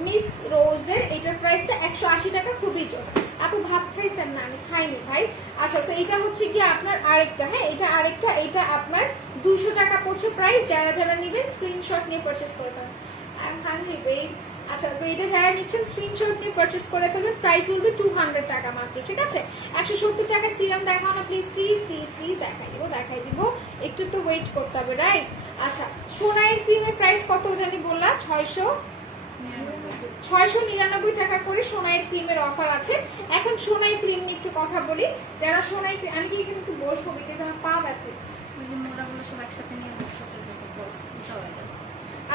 মিস রোজের। এটার প্রাইসটা 180 টাকা, খুবই জোস। আপু ভাত খাইছেন না? আমি খাইনি ভাই। আচ্ছা তো এটা হচ্ছে কি আপনার আরেকটা, হ্যাঁ এটা আরেকটা, এটা আপনার 200 টাকা পড়ছে প্রাইস। যারা নেবেন স্ক্রিনশট নিয়ে পারচেস করে ফেলেন। I am hungry babe. আচ্ছা তো এটা যারা নিচ্ছেন স্ক্রিনশট নিয়ে পারচেস করে ফেলবেন। প্রাইস হবে 200 টাকা মাত্র। ঠিক আছে, 170 টাকা সিরাম দেখাও না প্লিজ প্লিজ প্লিজ প্লিজ। দেখাই দিব, একটু তো ওয়েট করতে হবে, রাইট? আচ্ছা সোনাইয়ের ক্রিমের প্রাইস কত জানি বললা? 699 টাকা করে সোনাইয়ের ক্রিমের অফার আছে। এখন সোনাই ক্রিম নিয়ে একটু কথা বলি। যারা সোনাই, আমি কি এখানে একটু বসবো বিকজ আমার পা ব্যথা। মোড়াগুলো সব একসাথে নিয়ে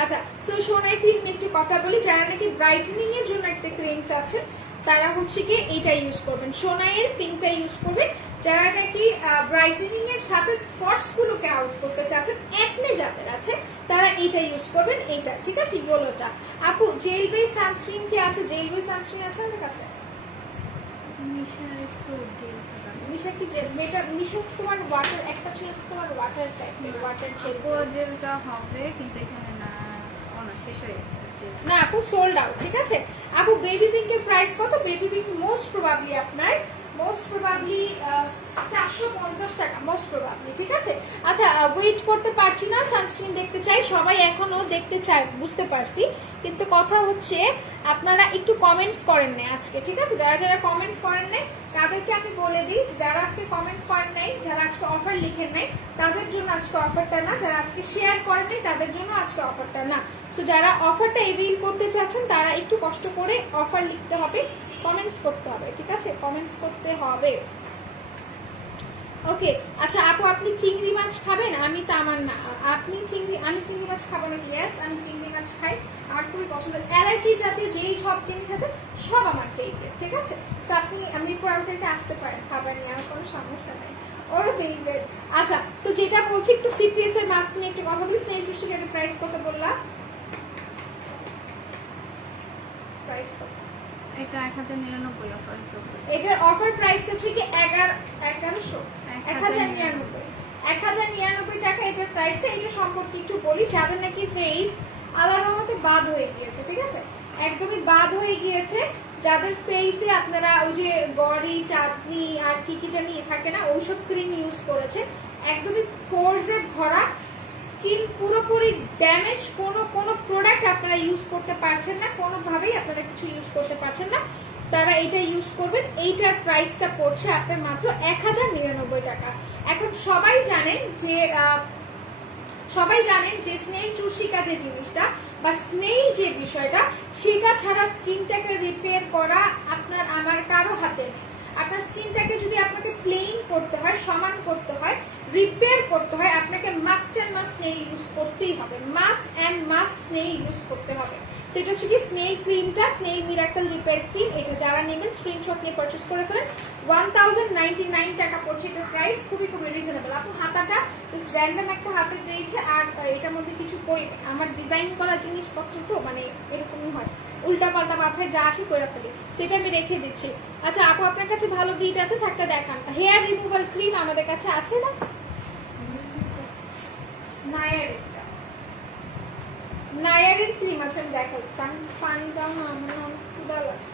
আচ্ছা সো সোনাই ক্রিম নিয়ে একটু কথা বলি। যারা নাকি ব্রাইটেনিং এর জন্য একটা ক্রিম চাচ্ছেন তারা হচ্ছে কি এইটা ইউজ করবেন, সোনাইয়ের পিঙ্কটা ইউজ করবেন। যারা নাকি ব্রাইটেনিং এর সাথে স্পটস গুলোকে আউট করতে চাচ্ছেন, একনে যাদের আছে তারা এটা ইউজ করবেন, এইটা ঠিক আছে, ইয়েলোটা। আপু জেল বেস সানস্ক্রিন কি আছে? জেল বেস সানস্ক্রিন আছে আমাদের কাছে? মিশা একটু জেল থাকা। মিশা কি জেল? এটা মিশা কি তোমার ওয়াটার একটা ছিল, তোমার ওয়াটার টাইপের ওয়াটার জেল? জেলটা হবে কিন্তু এখানে না, না শেষ হয়ে গেছে। না আপু সোল্ড আউট, ঠিক আছে। আপু বেবি পিঙ্কের প্রাইস কত? বেবি পিঙ্ক মোস্ট প্রবাবলি আপনার 450 টাকা মোস্ট প্রবাবলি, ঠিক আছে। আচ্ছা ওয়েট করতে পারছি না, সানস্ক্রিন দেখতে চাই, সবাই এখনো দেখতে চায় বুঝতে পারছি, কিন্তু কথা হচ্ছে আপনারা একটু কমেন্টস করেন নাই আজকে, ঠিক আছে। যারা যারা কমেন্টস করেন নাই তাদেরকে আমি বলে দিই, যারা আজকে কমেন্টস করেন নাই, যারা আজকে অফার লিখেন নাই তাদের জন্য আজকে অফারটা না, যারা আজকে শেয়ার করেন নাই তাদের জন্য আজকে অফারটা না। সো যারা অফারটা এভেইল করতে চাচ্ছেন তারা একটু কষ্ট করে অফার লিখতে হবে, কমেন্টস করতে হবে, ঠিক আছে, কমেন্টস করতে হবে। ওকে আচ্ছা আপু আপনি চিংড়ি মাছ খাবেন? আমি তামান্না। আপনি আমি চিংড়ি মাছ খাবো না? ইয়েস আমি চিংড়ি মাছ খাই, আমার খুবই পছন্দ। অ্যালার্জি জাতীয় যেই সব জিনিস আছে সব আমার ফেভারিট, ঠিক আছে। সো আপনি মিরপুর আউটলেটে আসতে পারেন, খাবার নিয়ে আমার কোনো সমস্যা নেই, ওর ফেভারিট। আচ্ছা সো যেটা বলছি একটু সিপিএস এর মাস্ক নিয়ে একটু কথা বলি। স্নেল জুসের একটা প্রাইস কত বললাম? প্রাইস কত? এটা 1099 অফার চলবে। এটার অফার প্রাইস হচ্ছে কি 1099 টাকা এটার প্রাইস। এটা সম্পর্কে একটু বলি, যাদের নাকি ফেস আল্লাহর রহমতে বাদ হয়ে গিয়েছে, ঠিক আছে, একদমই বাদ হয়ে গিয়েছে, যাদের ফেসে আপনারা ওই যে গড়ি চাটনি আর কি কি জানি থাকে না, ওইসব ক্রিম ইউজ করেছেন, একদমই পোরসে ভরা স্কিন, পুরোপুরি ড্যামেজ, কোনো প্রোডাক্ট আপনারা ইউজ করতে পারছেন না, কোনোভাবেই আপনারা কিছু ইউজ করতে পারছেন না, তারা এটা ইউজ করবেন। এইটার প্রাইসটা পড়ছে আপনার মাত্র 1099 টাকা। এখন সবাই জানেন যে স্নেল চুষিকা যে জিনিসটা বা স্নেল যে বিষয়টা, সেটা ছাড়া স্কিনটাকে রিপেয়ার করা আপনার আমার কারো হাতে নেই। আপনার স্কিনটাকে যদি আপনাকে প্লেন করতে হয়, সমান করতে হয়, রিপেয়ার করতে হয়, আপনাকে must and must snail use করতেই হবে, must and must snail use করতে হবে। সেটা হচ্ছে কি স্নেল ক্রিমটা, স্নেল মিরাকল রিপেয়ার ক্রিম। এটা যারা নেবেন স্ক্রিনশট নিয়ে পারচেজ করে ফেলেন। 1099 টাকা পড়ছে এটার প্রাইস, খুবই খুবই রিজনেবল। আপু হাতাটা জাস্ট র্যান্ডম একটা হাতে দিয়েছে, আর এটার মধ্যে কিছু করি আমার ডিজাইন করা জিনিসপত্র তো মানে এরকমই হয়, উল্টা পাল্টা মাথায় যা আসে করে ফেলি, সেটা আমি রেখে দিচ্ছি। আচ্ছা আপু আপনার কাছে ভালো বিট আছে, থাকতে দেখান। হেয়ার রিমুভাল ক্রিম আমাদের কাছে আছে না? নায়ারের ক্রিম আছে, আমি দেখাচ্ছি। আমি পানিটা আমার ক্ষুধা লাগছে।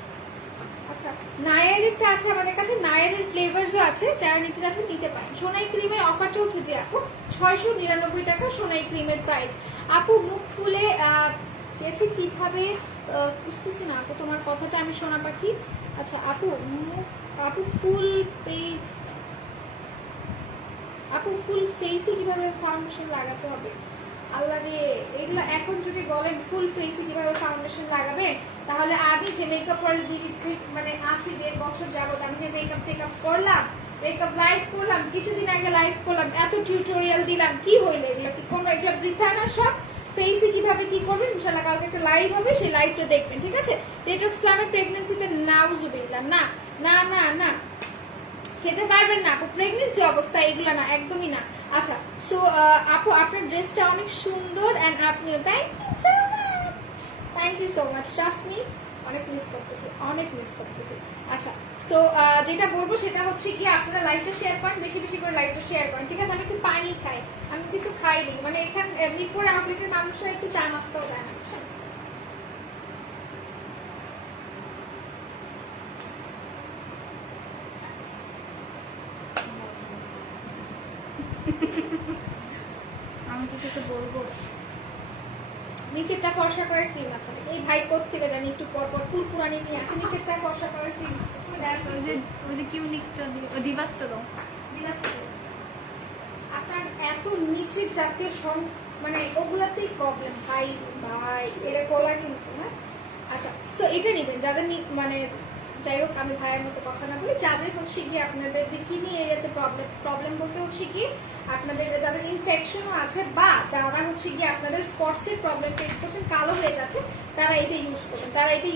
আচ্ছা নায়ারেরটা আছে আমাদের কাছে, নায়ারের ফ্লেভারসও আছে, যারা নিতে যাচ্ছেন নিতে পারেন। সোনাই ক্রিমের অফার চলছে যে আপু 699 টাকা সোনাই ক্রিমের প্রাইস। আপু মুখ ফুলে গেছে কিভাবে বুঝতেছি না আপু তোমার কথাটা আমি শোনা পাখি। আচ্ছা আপু ফুল পেজ, আপু ফুল ফেসে কিভাবে ফাউন্ডেশন লাগাতে হবে? আল্লাহ রে, এগুলো এখন যদি বলেন ফুল ফেসে কিভাবে ফাউন্ডেশন লাগাবেন, তাহলে আমি যে মেকআপ মানে আছি 1.5 বছর যাবত, আমি যে মেকআপ করলাম, মেকআপ লাইভ করলাম, কিছুদিন আগে লাইভ করলাম, এত টিউটোরিয়াল দিলাম, কি হইলো? এগুলো কি কোনো এগুলো বৃথা না? সব ফেসে কিভাবে কি করবেন ইনশাআল্লাহ কালকে একটা লাইভ হবে, সেই লাইভটা দেখবেন, ঠিক আছে। ডেটক্স প্ল্যানের প্রেগন্যান্সিতে নাউজুবিল্লাহ, না না না না খেতে পারবেন না আপু, প্রেগনেন্সি অবস্থা এগুলো না, একদমই না। আচ্ছা সো আপু আপনার ড্রেসটা অনেক সুন্দর, এন্ড আপনিও thank you so much, trust me অনেক মিস করতেছি। আচ্ছা সো যেটা বলবো সেটা হচ্ছে কি আপনারা লাইভটা শেয়ার করেন, বেশি বেশি করে লাইভটা শেয়ার করেন, ঠিক আছে। আমি একটু পানি খাই, আমি কিছু খাইনি, মানে এখানে মিরপুর আউটলেটের মানুষরা একটু চা নাস্তাও দেয় না, বুঝছেন। আমি কি কিছু বলবো? নিচেরটা ফর্সা করার ক্রিম আছে, এই ভাই কোত্থেকে জানি একটু পর পর পুরপুরানি নিয়ে আসে, নিচেরটা ফর্সা করার ক্রিম আছে, ওই যে কিউনিকটা দিবাসটা দাও। আপনার এত নিচের জাতীয় মানে ওগুলাতেই প্রবলেম, ভাই এটা বলা কিন্তু হ্যাঁ। আচ্ছা সো এটা নেবেন যাদের মানে যাই হোক, আমি ভাইয়ের মতো কথা না বলি, যাদের হচ্ছে গিয়ে আপনাদের বিকিনি এরিয়াতে প্রবলেম বলতে হচ্ছে কি আপনাদের যাদের ইনফেকশনও আছে, বা যারা হচ্ছে গিয়ে আপনাদের স্পটসের প্রবলেম ফেস করছেন, কালো হয়ে যাচ্ছে, তারা এটা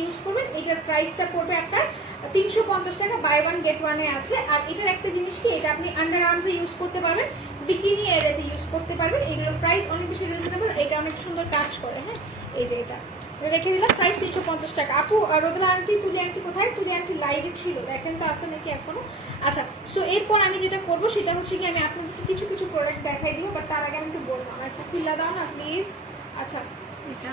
ইউজ করবেন, এটার প্রাইসটা পড়বে আপনার 350 টাকা বাই ওয়ান গেট ওয়ানে আছে। আর এটার একটা জিনিস কি, এটা আপনি আন্ডার আর্মসে ইউজ করতে পারবেন, বিকিনি এরিয়াতে ইউজ করতে পারবেন। এগুলোর প্রাইস অনেক বেশি রিজনেবল, এটা অনেক সুন্দর কাজ করে। হ্যাঁ, এই যে এটা রেখে দিলাম, প্রাইস 350 টাকা। আপু রোদেলা আন্টি, তুলি আন্টি কোথায়? তুলি আন্টি লাইভে ছিল, দেখেন তো আছে নাকি এখনো। আচ্ছা, সো এরপর আমি যেটা করবো সেটা হচ্ছে কি, আমি আপনাদেরকে কিছু কিছু প্রোডাক্ট দেখাই দিব, বাট তার আগে আমি একটু বলবো, আমার একটু খুলে দাও না প্লিজ। আচ্ছা, এটা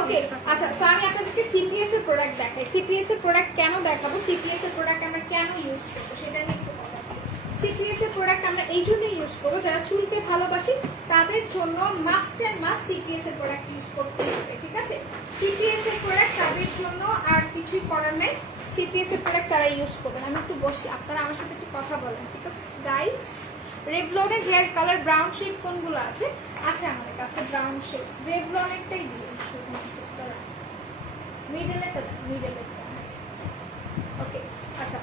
ওকে, আচ্ছা, সো আমি আপনাদেরকে সিপিএস এর প্রোডাক্ট দেখাই। সিপিএস এর প্রোডাক্ট কেন দেখাবো, সিপিএস এর প্রোডাক্ট আমরা কেন ইউজ করবো সেটা নিয়ে একটু কথা বলি। সিপিএস এর প্রোডাক্ট আমরা এই জন্যই ইউজ করবো, যারা চুলকে ভালোবাসি তাদের জন্য মাস্ট অ্যান্ড মাস্ট সিপিএস এর প্রোডাক্ট ইউজ করতে হবে, ঠিক আছে? সিপিএস এর প্রোডাক্ট তাদের জন্য, আর কিছুই করার নেই। সিপিএস এর প্রোডাক্ট তারা ইউজ করবেন। আমি একটু বসি, আপনারা আমার সাথে একটু কথা বলেন, ঠিক আছে গাইস? রেভলনের হেয়ার কালার ব্রাউন শেড কোনগুলো আছে? আছে আমাদের কাছে ব্রাউন শেড, রেভলনেরটাই দিয়ে শুধু মিডলেরটা, ওকে। আচ্ছা,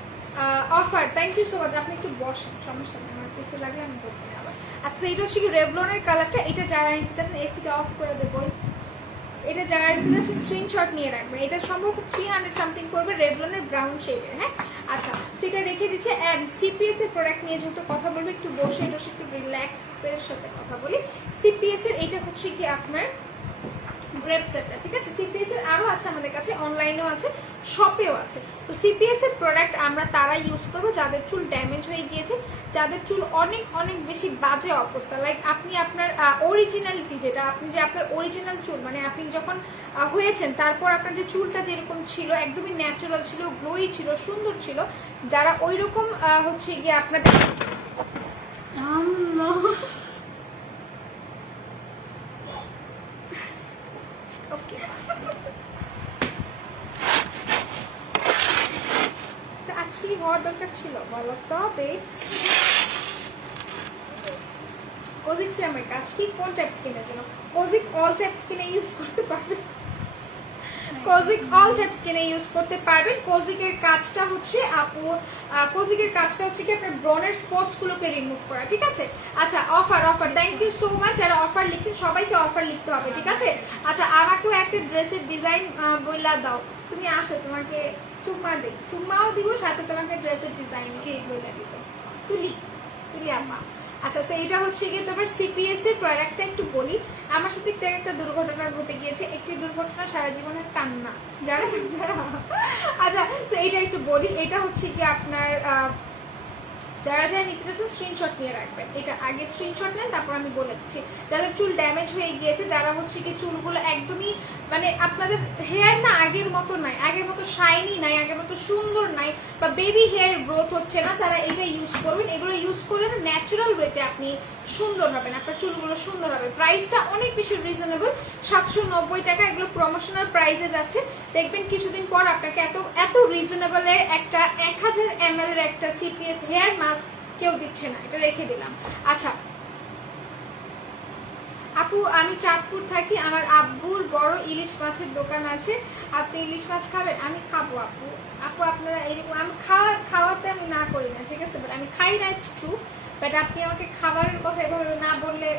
offer, thank you so much. আপনি একটু বসেন, সমস্যা নেই, আমার কিছু লাগলে আমি করতে যাবো। আচ্ছা, এটা হচ্ছে কি রেভলনের কালারটা, এটা যারা নিতে চাচ্ছেন এসিটা অফ করে দেবো। এটা যারা নিতে চাচ্ছেন স্ক্রিনশট নিয়ে রাখবেন, এটা সম্ভবত 300 সামথিং পড়বে, রেভলনের ব্রাউন শেডের। হ্যাঁ, আচ্ছা, সেটা রেখে দিচ্ছে। অ্যান্ড সিপিএস এর প্রোডাক্ট নিয়ে যেহেতু কথা বলবো, একটু বসে এটা একটু রিল্যাক্সের সাথে কথা বলি। সিপিএস এর এটা হচ্ছে কি আপনার গ্রেপ সেটটা, ঠিক আছে? সিপিএস এর আরো আছে আমাদের কাছে, অনলাইনেও আছে, শপেও আছে। তো সিপিএস এর প্রোডাক্ট আমরা তারা ইউজ করবো যাদের চুল ড্যামেজ হয়ে গিয়েছে, যাদের চুল অনেক অনেক বেশি বাজে অবস্থা। লাইক আপনি আপনার অরিজিনালিটি, যেটা আপনি যে আপনার অরিজিনাল চুল, মানে আপনি যখন হয়েছেন তারপর আপনার যে চুলটা যেরকম ছিল, একদমই ন্যাচারাল ছিল, গ্লোই ছিল, সুন্দর ছিল, যারা ওই রকম হচ্ছে গিয়ে আপনাদের ওকে, আজকে হওয়ার দরকার ছিল বলো তো বেবস। কোজিক সিরামের কাজ কি, কোন টাইপ স্কিনের জন্য? কোজিক অল টাইপ স্কিনে ইউজ করতে পারবেন, কোজিক অল টাইপ স্কিনে ইউজ করতে পারবেন। কোজিকের কাজটা হচ্ছে আপু, কোজিকের কাজটা হচ্ছে কি আপনার ব্রনের স্পটস গুলোকে রিমুভ করা, ঠিক আছে? আচ্ছা, offer, thank you so much. যারা অফার লিখছেন সবাইকে অফার লিখতে হবে, ঠিক আছে? আচ্ছা, আমাকেও একটা ড্রেসের ডিজাইন বইলা দাও, তুমি আসো, তোমাকে চুম্মা দিই, চুম্মাও দিব, সাথে তোমাকে ড্রেসের ডিজাইন বইলা দিব, তুলি আপা। আচ্ছা, এইটা হচ্ছে গিয়ে তোমার সিপিএস এর প্রোডাক্টটা একটু বলি। আমার সাথে একটা দুর্ঘটনা ঘটে গিয়েছে, একটি দুর্ঘটনা সারা জীবনের কান্না, যারা আচ্ছা, এইটা একটু বলি। এটা হচ্ছে কি আপনার যারা যারা নিতে চাচ্ছেন স্ক্রিনশট নিয়ে রাখবেন, এটা আগে স্ক্রিনশট নেন, তারপর আমি বলে দিচ্ছি। যাদের চুল ড্যামেজ হয়ে গিয়েছে, যারা হচ্ছে কি চুলগুলো একদমই মানে আপনাদের হেয়ার না আগের মতো নাই, আগের মতো শাইনি নাই, আগের মতো সুন্দর নাই, বা বেবি হেয়ার গ্রোথ হচ্ছে না, তারা এটা ইউজ করবেন। এগুলো ইউজ করলে না ন্যাচারাল ওয়েতে আপনি সুন্দর হবেন, আপনার চুলগুলো সুন্দর হবে। প্রাইসটা অনেক বেশি রিজনেবল, 790 টাকা। এগুলো প্রমোশনাল প্রাইসে যাচ্ছে, দেখবেন কিছুদিন পর আপনাকে এত রিজনেবলের একটা 1000 ml এর একটা সিপিএস হেয়ার মাস্ক কেউ দিচ্ছে না, এটা রেখে দিলাম। আচ্ছা আপু, আমি চাঁদপুর থাকি, আমার আব্বুর বড় ইলিশ মাছের দোকান আছে, আপনি ইলিশ মাছ খাবেন? আমি খাবো আপু। আপনারা এরকম, আমি খাওয়াতে আমি না করি না, ঠিক আছে, বাট আমি খাই না, ইটস ট্রু, বাট আপনি আমাকে খাবারের কথা এভাবে না বললে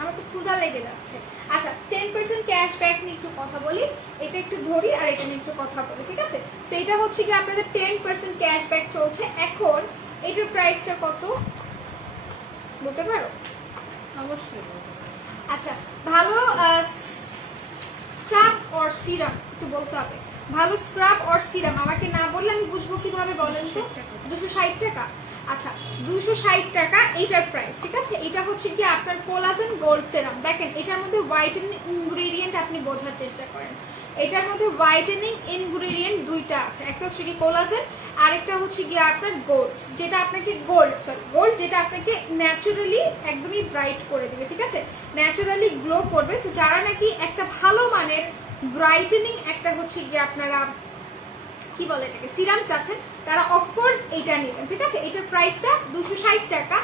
আমার তো ক্ষুধা লেগে যাচ্ছে। আচ্ছা, 10% ক্যাশব্যাক নিয়ে একটু কথা বলি, এটা একটু ধরি আর এটা নিয়ে একটু কথা বলি, ঠিক আছে? তো এটা হচ্ছে কি আপনাদের 10% ক্যাশব্যাক চলছে। এখন এটার প্রাইসটা কত বলতে পারো? অবশ্যই। আচ্ছা, ভালো স্ক্রাব অর সিরাম একটু বলতে হবে, ভালো স্ক্রাব অর সিরাম আমাকে না বললে আমি বুঝবো কিভাবে, বলেন তো? 260 টাকা। আচ্ছা, 260 টাকা এইটার প্রাইস, ঠিক আছে? এটা হচ্ছে কি আপনার কোলাজেন গোল্ড সেরাম। দেখেন এটার মধ্যে হোয়াইটেনিং ইনগ্রেডিয়েন্ট আপনি বোঝার চেষ্টা করেন, এটার মধ্যে হোয়াইটেনিং ইনগ্রেডিয়েন্ট দুইটা আছে, একটা হচ্ছে কি কোলাজেন, আরেকটা হচ্ছে গিয়ে আপনার গোল্ড, যেটা আপনাকে গোল্ড যেটা আপনাকে ন্যাচারালি একদমই ব্রাইট করে দিবে, ঠিক আছে, ন্যাচারালি গ্লো করবে। সো যারা নাকি একটা ভালো মানের ব্রাইটেনিং একটা হচ্ছে গিয়ে আপনারা কি বলে এটাকে সিরাম চাচ্ছেন, তারা অফকোর্স এইটা নেবেন, ঠিক আছে? এটার প্রাইসটা 260 টাকা।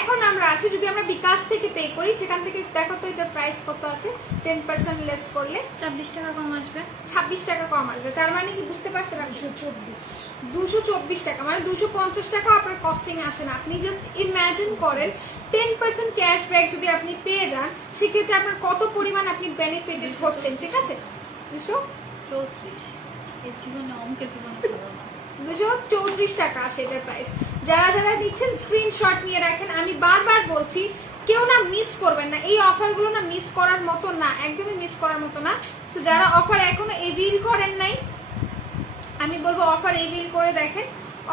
এখন আমরা আসি, যদি আমরা বিকাশ থেকে পে করি, সেখান থেকে দেখো তো এটার প্রাইস কত আসে, 10% লেস করলে 26 টাকা কম আসবে, 26 টাকা কম আসবে। তার মানে কি বুঝতে পারছেন? 224 টাকা, মানে 250 টাকা আপনার কস্টিং আসে না। আপনি জাস্ট ইমাজিন করেন 10% ক্যাশব্যাক যদি আপনি পেয়ে যান, সেক্ষেত্রে আপনার কত পরিমাণ আপনি বেনিফিটেড হচ্ছেন, ঠিক আছে? 234 এই জীবনে অঙ্কের জীবনে ভালো না। 234 টাকা আসে এটার প্রাইস। যারা যারা নিচ্ছেন স্ক্রিনশট নিয়ে রাখেন। আমি বারবার বলছি কেউ না মিস করবেন না, এই অফারগুলো না মিস করার মতো না, একদমই মিস করার মতো না। তো যারা অফার এখনো এভিল করেন নাই, আমি বলবো অফার এভিল করে দেখেন।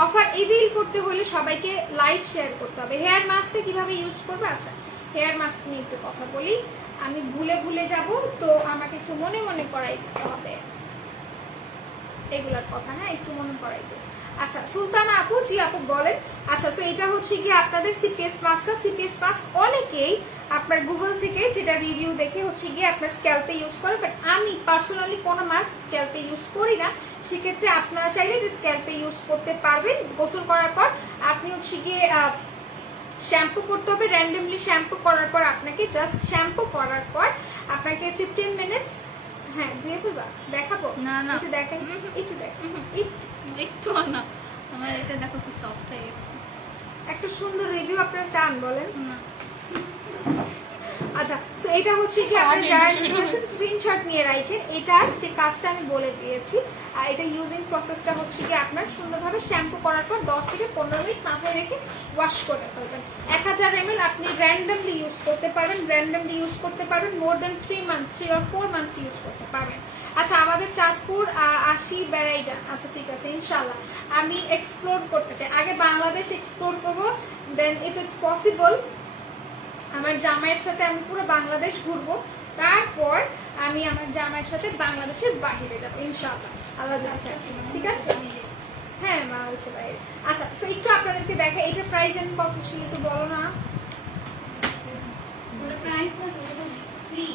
অফার এভিল করতে হলে সবাইকে লাইভ শেয়ার করতে হবে। হেয়ার মাস্কটা কিভাবে ইউজ করবে, আচ্ছা হেয়ার মাস্ক নিয়ে একটু কথা বলি, আমি ভুলে ভুলে যাব, তো আমাকে একটু মনে মনে করাই দিতে হবে এগুলার কথা। হ্যাঁ, একটু মনে করাই দিই। আচ্ছা সুলতানা আপু, জি আপু বলেন। আচ্ছা, তো এটা হচ্ছে কি আপনাদের সিপিএস মাস্কটা। সিপিএস মাস্ক অনেকেই আপনার গুগল থেকে যেটা রিভিউ দেখে হচ্ছে গিয়ে আপনার স্ক্যাল্পে ইউজ করে, বাট আমি পার্সোনালি কোনো মাস্ক স্ক্যাল্পে ইউজ করি না। সেক্ষেত্রে আপনারা চাইলে এটা স্ক্যাল্পে ইউজ করতে পারবেন। গোসল করার পর আপনি হচ্ছে গিয়ে শ্যাম্পু করতে হবে। র্যান্ডমলি শ্যাম্পু করার পর আপনাকে জাস্ট শ্যাম্পু করার পর আপনাকে 15 মিনিটস, হ্যাঁ দিয়ে ফেলবা, দেখাবো না না একটু দেখেন, একটু দেখেন, একটু না, আমার এটা দেখো কি সফট হয়ে গেছে। একটা সুন্দর রিভিউ আপনারা চান বলেন। না আচ্ছা, তো এটা হচ্ছে কি আপনি যারা নিয়েছেন স্ক্রিনশট নিয়ে রাখেন। এটার যে কাজটা আমি বলে দিয়েছি, আর এটা ইউজিং প্রসেসটা হচ্ছে কি আপনার সুন্দরভাবে শ্যাম্পু করার পর 10 থেকে 15 মিনিট মাথায় রেখে ওয়াশ করে ফেলবেন। 1000 ml আপনি র্যান্ডমলি ইউজ করতে পারবেন, র্যান্ডমলি ইউজ করতে পারবেন, মোর দেন 3 মান্থ 3 or 4 মান্থস ইউজ করতে পারবেন। আচ্ছা, আমাদের চাঁদপুর 80 বেড়াই যান। আচ্ছা ঠিক আছে, ইনশাল্লাহ আমি এক্সপ্লোর করতে চাই। আগে বাংলাদেশ এক্সপ্লোর করবো, দেন ইফ ইটস পসিবল আমার জামাইয়ের সাথে আমি পুরো বাংলাদেশ ঘুরবো, তারপর আমি আমার জামাইয়ের সাথে বাংলাদেশের বাইরে যাবো ইনশাআল্লাহ, আল্লাহ যদি চায়। ঠিক আছে, হ্যাঁ বাংলাদেশের বাইরে। আচ্ছা, তো একটু আপনাদেরকে দেখে এটার প্রাইস আমি কত ছিল একটু বলো না। প্রাইস না ফ্রি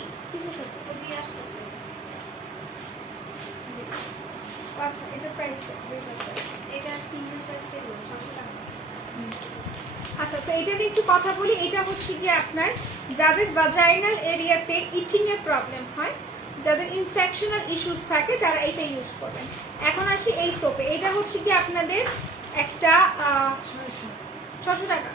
আচ্ছা, এটার প্রাইস এটা সিঙ্গেল প্রাইস কে 600 টাকা। আচ্ছা, তো এটা নিয়ে একটু কথা বলি। এটা হচ্ছে কি আপনার যাদের ভাজাইনাল এরিয়াতে ইচিং এর প্রবলেম হয়, যাদের ইনফেকশনাল ইস্যুস থাকে, তারা এটা ইউজ করবেন। এখন আসি এই সোপে। এটা হচ্ছে কি আপনাদের একটা 600 টাকা,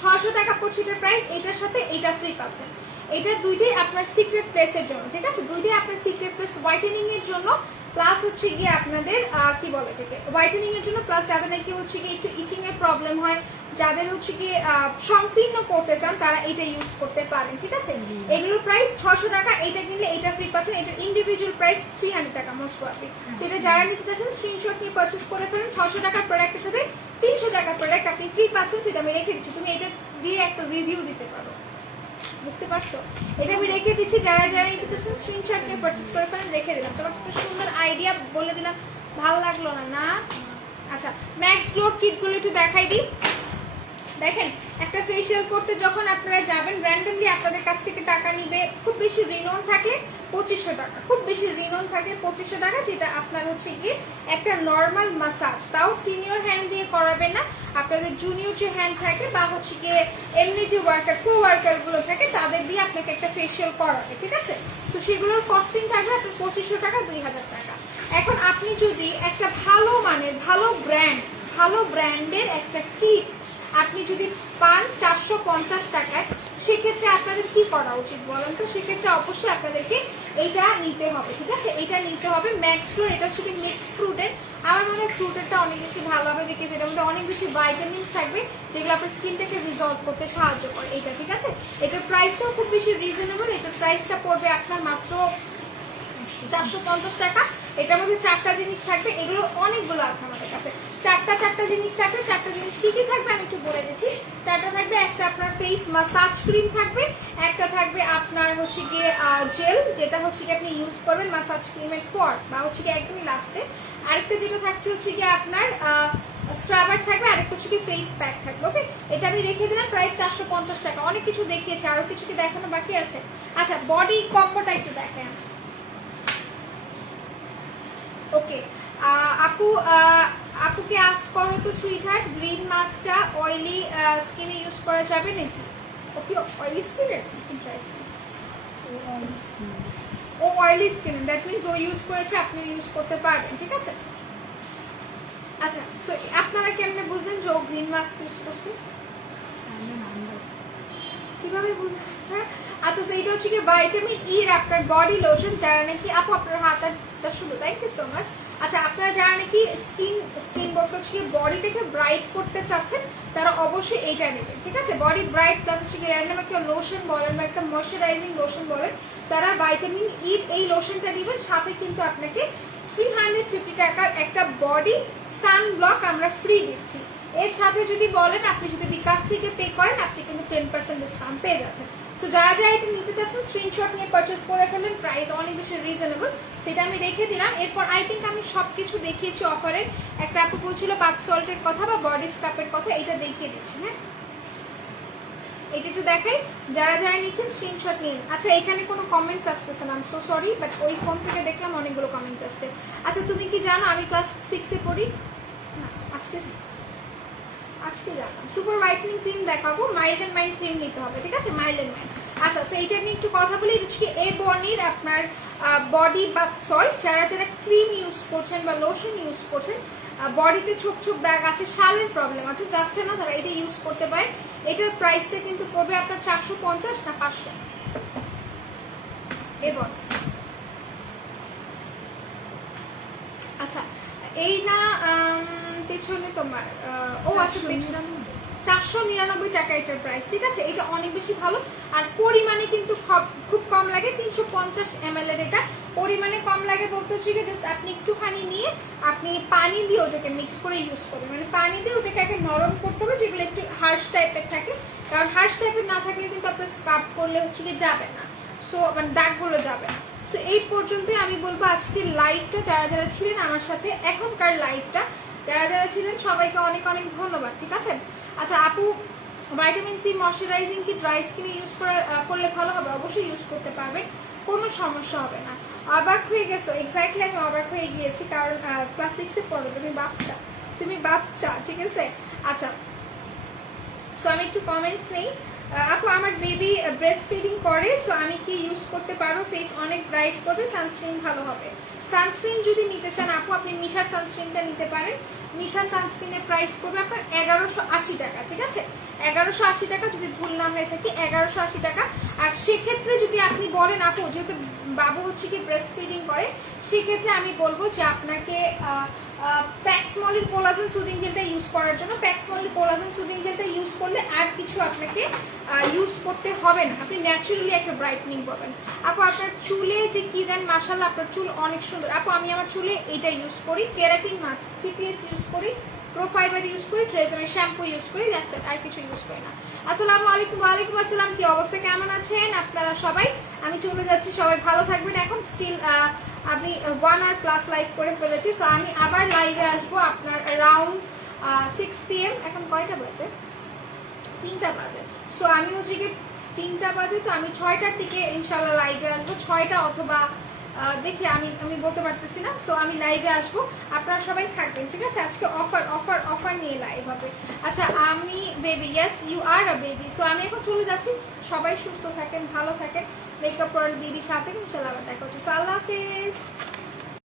600 টাকা পড়ছে এটার প্রাইস। এটার সাথে এটা ফ্রি পাচ্ছেন। এটা দুইটাই আপনার সিক্রেট প্লেসের জন্য, ঠিক আছে, দুইটাই আপনার সিক্রেট প্লেস হোয়াইটেনিং এর জন্য, প্লাস হচ্ছে গিয়ে আপনাদের কি বলে এটাকে হোয়াইটেনিং এর জন্য, প্লাস যাদের নাকি হচ্ছে গিয়ে একটু ইচিং এর প্রবলেম হয়, যাদের হচ্ছে গিয়ে সংকীর্ণ করতে চান, তারা এটা ইউজ করতে পারেন। ঠিক আছে, এগুলোর প্রাইস 600 টাকা। এটা কিনলে এটা ফ্রি পাচ্ছেন। এটার ইন্ডিভিজুয়াল প্রাইস 300 টাকা মোস্ট প্রবাবলি। সো এটা যারা নিতে চাচ্ছেন স্ক্রিনশট নিয়ে পারচেজ করে ফেলেন। 600 টাকার প্রোডাক্টের সাথে 300 টাকার প্রোডাক্ট আপনি ফ্রি পাচ্ছেন। সেটা আমি রেখে দিচ্ছি, তুমি এটা দিয়ে একটা রিভিউ দিতে পারো, বুঝতে পারছো? এটা আমি রেখে দিচ্ছি, যারা যারা নিতে চাচ্ছেন স্ক্রিনশট নিয়ে পারচেজ করে ফেলেন, রেখে দিলাম। তোমাকে একটা সুন্দর আইডিয়া বলে দিলাম, ভালো লাগলো না? না। আচ্ছা, ম্যাক্স গ্লোড কিটগুলো একটু দেখাই দিই। দেখেন, একটা ফেশিয়াল করতে যখন আপনারা যাবেন, র্যান্ডমলি আপনাদের কাছ থেকে টাকা নিবে। খুব বেশি রিনোন থাকলে 2500 টাকা, খুব বেশি রিনোন থাকলে 2500 টাকা, যেটা আপনার হচ্ছে গিয়ে একটা নর্মাল মাসাজ, তাও সিনিয়র হ্যান্ড দিয়ে করাবে না, আপনাদের জুনিয়র যে হ্যান্ড থাকে বা হচ্ছে গিয়ে এমনি যে ওয়ার্কার কো ওয়ার্কারগুলো থাকে, তাদের দিয়ে আপনাকে একটা ফেশিয়াল করাবে। ঠিক আছে, তো সেগুলোর কস্টিং থাকবে আপনার 2500 টাকা, 2000 টাকা। এখন আপনি যদি একটা ভালো মানের ভালো ব্র্যান্ডের একটা কিট আপনি যদি পান 450 টাকায়, সেক্ষেত্রে আপনাদের কি করা উচিত বলেন তো? সেক্ষেত্রে অবশ্যই আপনাদেরকে এটা নিতে হবে। ঠিক আছে, এটা নিতে হবে ম্যাক্স ফ্রুট। এটা হচ্ছে মিক্সড ফ্রুটের। আমার মনে হয় ফ্রুটেরটা অনেক বেশি ভালো হবে, বিকজ এটার মধ্যে অনেক বেশি ভাইটামিনস থাকবে, যেগুলো আপনার স্কিনটাকে রিজলভ করতে সাহায্য করে। এটা ঠিক আছে, এটার প্রাইসটাও খুব বেশি রিজনেবল। এটার প্রাইসটা পড়বে আপনার মাত্র 450 টাকা। এটার মধ্যে 4টা জিনিস থাকবে, এগুলো অনেকগুলো আছে আমাদের কাছে। 4টা জিনিস থাকবে। 4টা জিনিস কি কি থাকবে আমি একটু বলে দিচ্ছি। 4টা থাকবে, একটা আপনার ফেস মাসাজ ক্রিম থাকবে, একটা থাকবে আপনার হচ্ছে গিয়ে জেল, যেটা হচ্ছে গিয়ে আপনি ইউজ করবেন মাসাজ ক্রিমের পর বা হচ্ছে গিয়ে একদমই লাস্টে। আরেকটা যেটা থাকছে হচ্ছে গিয়ে আপনার স্ক্রাবার থাকবে, আরেকটা হচ্ছে গিয়ে ফেস প্যাক থাকবে। ওকে, এটা আমি রেখে দিলাম, প্রাইস 450 টাকা। অনেক কিছু দেখিয়েছে, আরো কিছু কি দেখানো বাকি আছে? আচ্ছা, বডি কম্বোটা একটু দেখেন। ওকে, আপুকে আস্ক করো তো সুইটহার্ট, গ্রিন মাস্কটা অয়েলি স্কিনে ইউজ করা যাবে নাকি? ওকে, অয়েলি স্কিনে ও অয়েলি স্কিনে, দ্যাট মিনস ও ইউজ করেছে, আপনি ইউজ করতে পারবেন। ঠিক আছে, আচ্ছা, সো আপনারা কেমনে বুঝলেন যে ও গ্রিন মাস্ক ইউজ করছে? কিভাবে বুঝলেন? হ্যাঁ, আচ্ছা, সো এটা হচ্ছে কি ভাইটামিন ই এর আপনার বডি লোশন, যারা নাকি আপু আপনার হাতটা শুধু, থ্যাংক ইউ সো মাচ। আচ্ছা, আপনারা যারা নাকি স্কিন বলতে হচ্ছে বডিটাকে ব্রাইট করতে চাচ্ছেন তারা অবশ্যই এইটা নেবেন, ঠিক আছে? বডি ব্রাইট প্লাস হচ্ছে কি র্যান্ডম একটা লোশন বলেন বা একটা ময়শ্চারাইজিং লোশন বলেন, তারা ভাইটামিন ই এই লোশনটা দিবেন। সাথে কিন্তু আপনাকে 350 টাকার একটা বডি সানব্লক আমরা ফ্রি দিচ্ছি। এর সাথে যদি বলেন আপনি যদি বিকাশ থেকে পে করেন আপনি কিন্তু 10% ডিসকাউন্ট পেয়ে যাচ্ছেন। সো যারা যারা এটা নিতে চাচ্ছেন স্ক্রিনশট নিয়ে পারচেস করে ফেললেন, প্রাইস অনেক বেশি রিজনেবল, সেটা আমি রেখে দিলাম। এরপর আই থিঙ্ক আমি সবকিছু দেখিয়েছি অফারের। একটা আপু বলছিল বাথ সল্টের কথা বা বডি স্ক্রাবের কথা, এটা দেখিয়ে দিচ্ছি। হ্যাঁ, এটা একটু দেখাই, যারা যারা নিচ্ছেন স্ক্রিনশট নিন। আচ্ছা, এখানে কোনো কমেন্টস আসতেছে না, I am so sorry, but ওই ফোন থেকে দেখলাম অনেকগুলো কমেন্টস আসছে। আচ্ছা, তুমি কি জানো আমি ক্লাস 6-এ পড়ি? না, আজকে জানলাম। সুপার হোয়াইটেনিং ক্রিম দেখাবো, মাইল্ড এন্ড মাইন্ড ক্রিম নিতে হবে, ঠিক আছে? Mild and mind. আচ্ছা, সো এইটা নিয়ে একটু কথা বলি। এটা হচ্ছে এবনির আপনার বডি বাথ সল্ট। যারা যারা ক্রিম ইউজ করছেন বা লোশন ইউজ করছেন, বডিতে ছোপ ছোপ দাগ আছে, শালের প্রবলেম আছে, যাচ্ছে না, তারা এটা ইউজ করতে পারে। এটার প্রাইসটা কিন্তু পড়বে আপনার 450 না 500 এবন। আচ্ছা, এই না পেছনে তোমার ও আচ্ছা 499 টাকা এটার প্রাইস, ঠিক আছে? এটা অনেক বেশি ভালো আর পরিমাণে কিন্তু খুব কম লাগে। 350 ml এর এটা পরিমাণে কম লাগে বলতে হচ্ছে জাস্ট আপনি একটুখানি নিয়ে আপনি পানি দিয়ে ওটাকে মিক্স করে ইউজ করবেন। মানে পানি দিয়ে ওটাকে আগে নরম করতে হবে, যেগুলো একটু হার্শ টাইপের থাকে, কারণ হার্শ টাইপের না থাকলে কিন্তু আপনার স্কার্ব করলে হচ্ছে কি যাবে না, সো মানে দাগগুলো যাবে না। সো এই পর্যন্তই আমি বলবো আজকের লাইভটা। যারা যারা ছিলেন আমার সাথে এখনকার লাইভটা, যারা যারা ছিলেন সবাইকে অনেক অনেক ধন্যবাদ, ঠিক আছে? আচ্ছা আপু, ভাইটামিন সি ময়শ্চারাইজিং কি ড্রাই স্কিনে ইউজ করলে ভালো হবে? অবশ্যই ইউজ করতে পারবেন, কোনো সমস্যা হবে না। অবাক হয়ে গেছো? এক্স্যাক্টলি আমি অবাক হয়ে গিয়েছি, কারণ ক্লাস 6-এ পড়ো, তুমি বাচ্চা, ঠিক আছে? আচ্ছা, সো আমি একটু কমেন্টস নেই। আপু, আমার বেবি ব্রেস্ট ফিডিং করে, সো আমি কি ইউজ করতে পারো? ফেস অনেক ব্রাইট করবে, সানস্ক্রিন ভালো হবে। সানস্ক্রিন যদি নিতে চান আপু, আপনি মিশার সানস্ক্রিনটা নিতে পারেন। মিশা সানস্ক্রিনের প্রাইস করবে আপনার 1180 টাকা, ঠিক আছে? 1180 টাকা, যদি ভুল না হয়ে থাকে 1180 টাকা। আর সেক্ষেত্রে যদি আপনি বলেন আপু যেহেতু বাবু হচ্ছে কি ব্রেস্ট ফিডিং করে, সেক্ষেত্রে আমি বলবো যে আপনাকে প্যাক্সমলের কোলাজেন সুদিং জেলটা ইউজ করার জন্য। প্যাক্সমলের কোলাজেন সুদিং জেলটা ইউজ করলে আর কিছু আপনাকে ইউজ করতে হবে না, আপনি ন্যাচারালি একটা ব্রাইটনিং পাবেন। আপু, আপনার চুলে যে কি দেন, মাশাআল্লাহ আপনার চুল অনেক সুন্দর। আপু, আমি আমার চুলে এটা ইউজ করি, কেরাটিন মাস্ক, সিপিএস ইউজ করি, প্রোফাইবার ইউজ করি, ট্রেজারের শ্যাম্পু ইউজ করি, দ্যাটস ইট, আর কিছু ইউজ করি না। আসসালামু আলাইকুম। ওয়ালাইকুম আসসালাম। কি অবস্থা, কেমন আছেন আপনারা সবাই? আমি চলে যাচ্ছি, সবাই ভালো থাকবেন। এখন স্টিল আমি 1 hour প্লাস লাইভ করে ফেলেছি, সো আমি আবার লাইভে আসবো আপনার অ্যারাউন্ড 6 PM। এখন কয়টা বাজে? 3টা বাজে। সো আমি হচ্ছে কি 3টা বাজে, তো আমি 6টার দিকে ইনশাল্লাহ লাইভে আসবো, 6টা অথবা দেখি, আমি বলতে পারতেছি না। সো আমি লাইভে আসবো, আপনারা সবাই থাকবেন, ঠিক আছে? আজকে অফার নিয়ে লাইভ হবে। আচ্ছা, আমি baby, yes you are a baby. So আমি এখন চলে যাচ্ছি, সবাই সুস্থ থাকেন, ভালো থাকেন, মেকআপ পরাল দিদির সাথে ইনশাল্লাহ আবার দেখা হচ্ছে। সো আল্লাহ হাফেজ।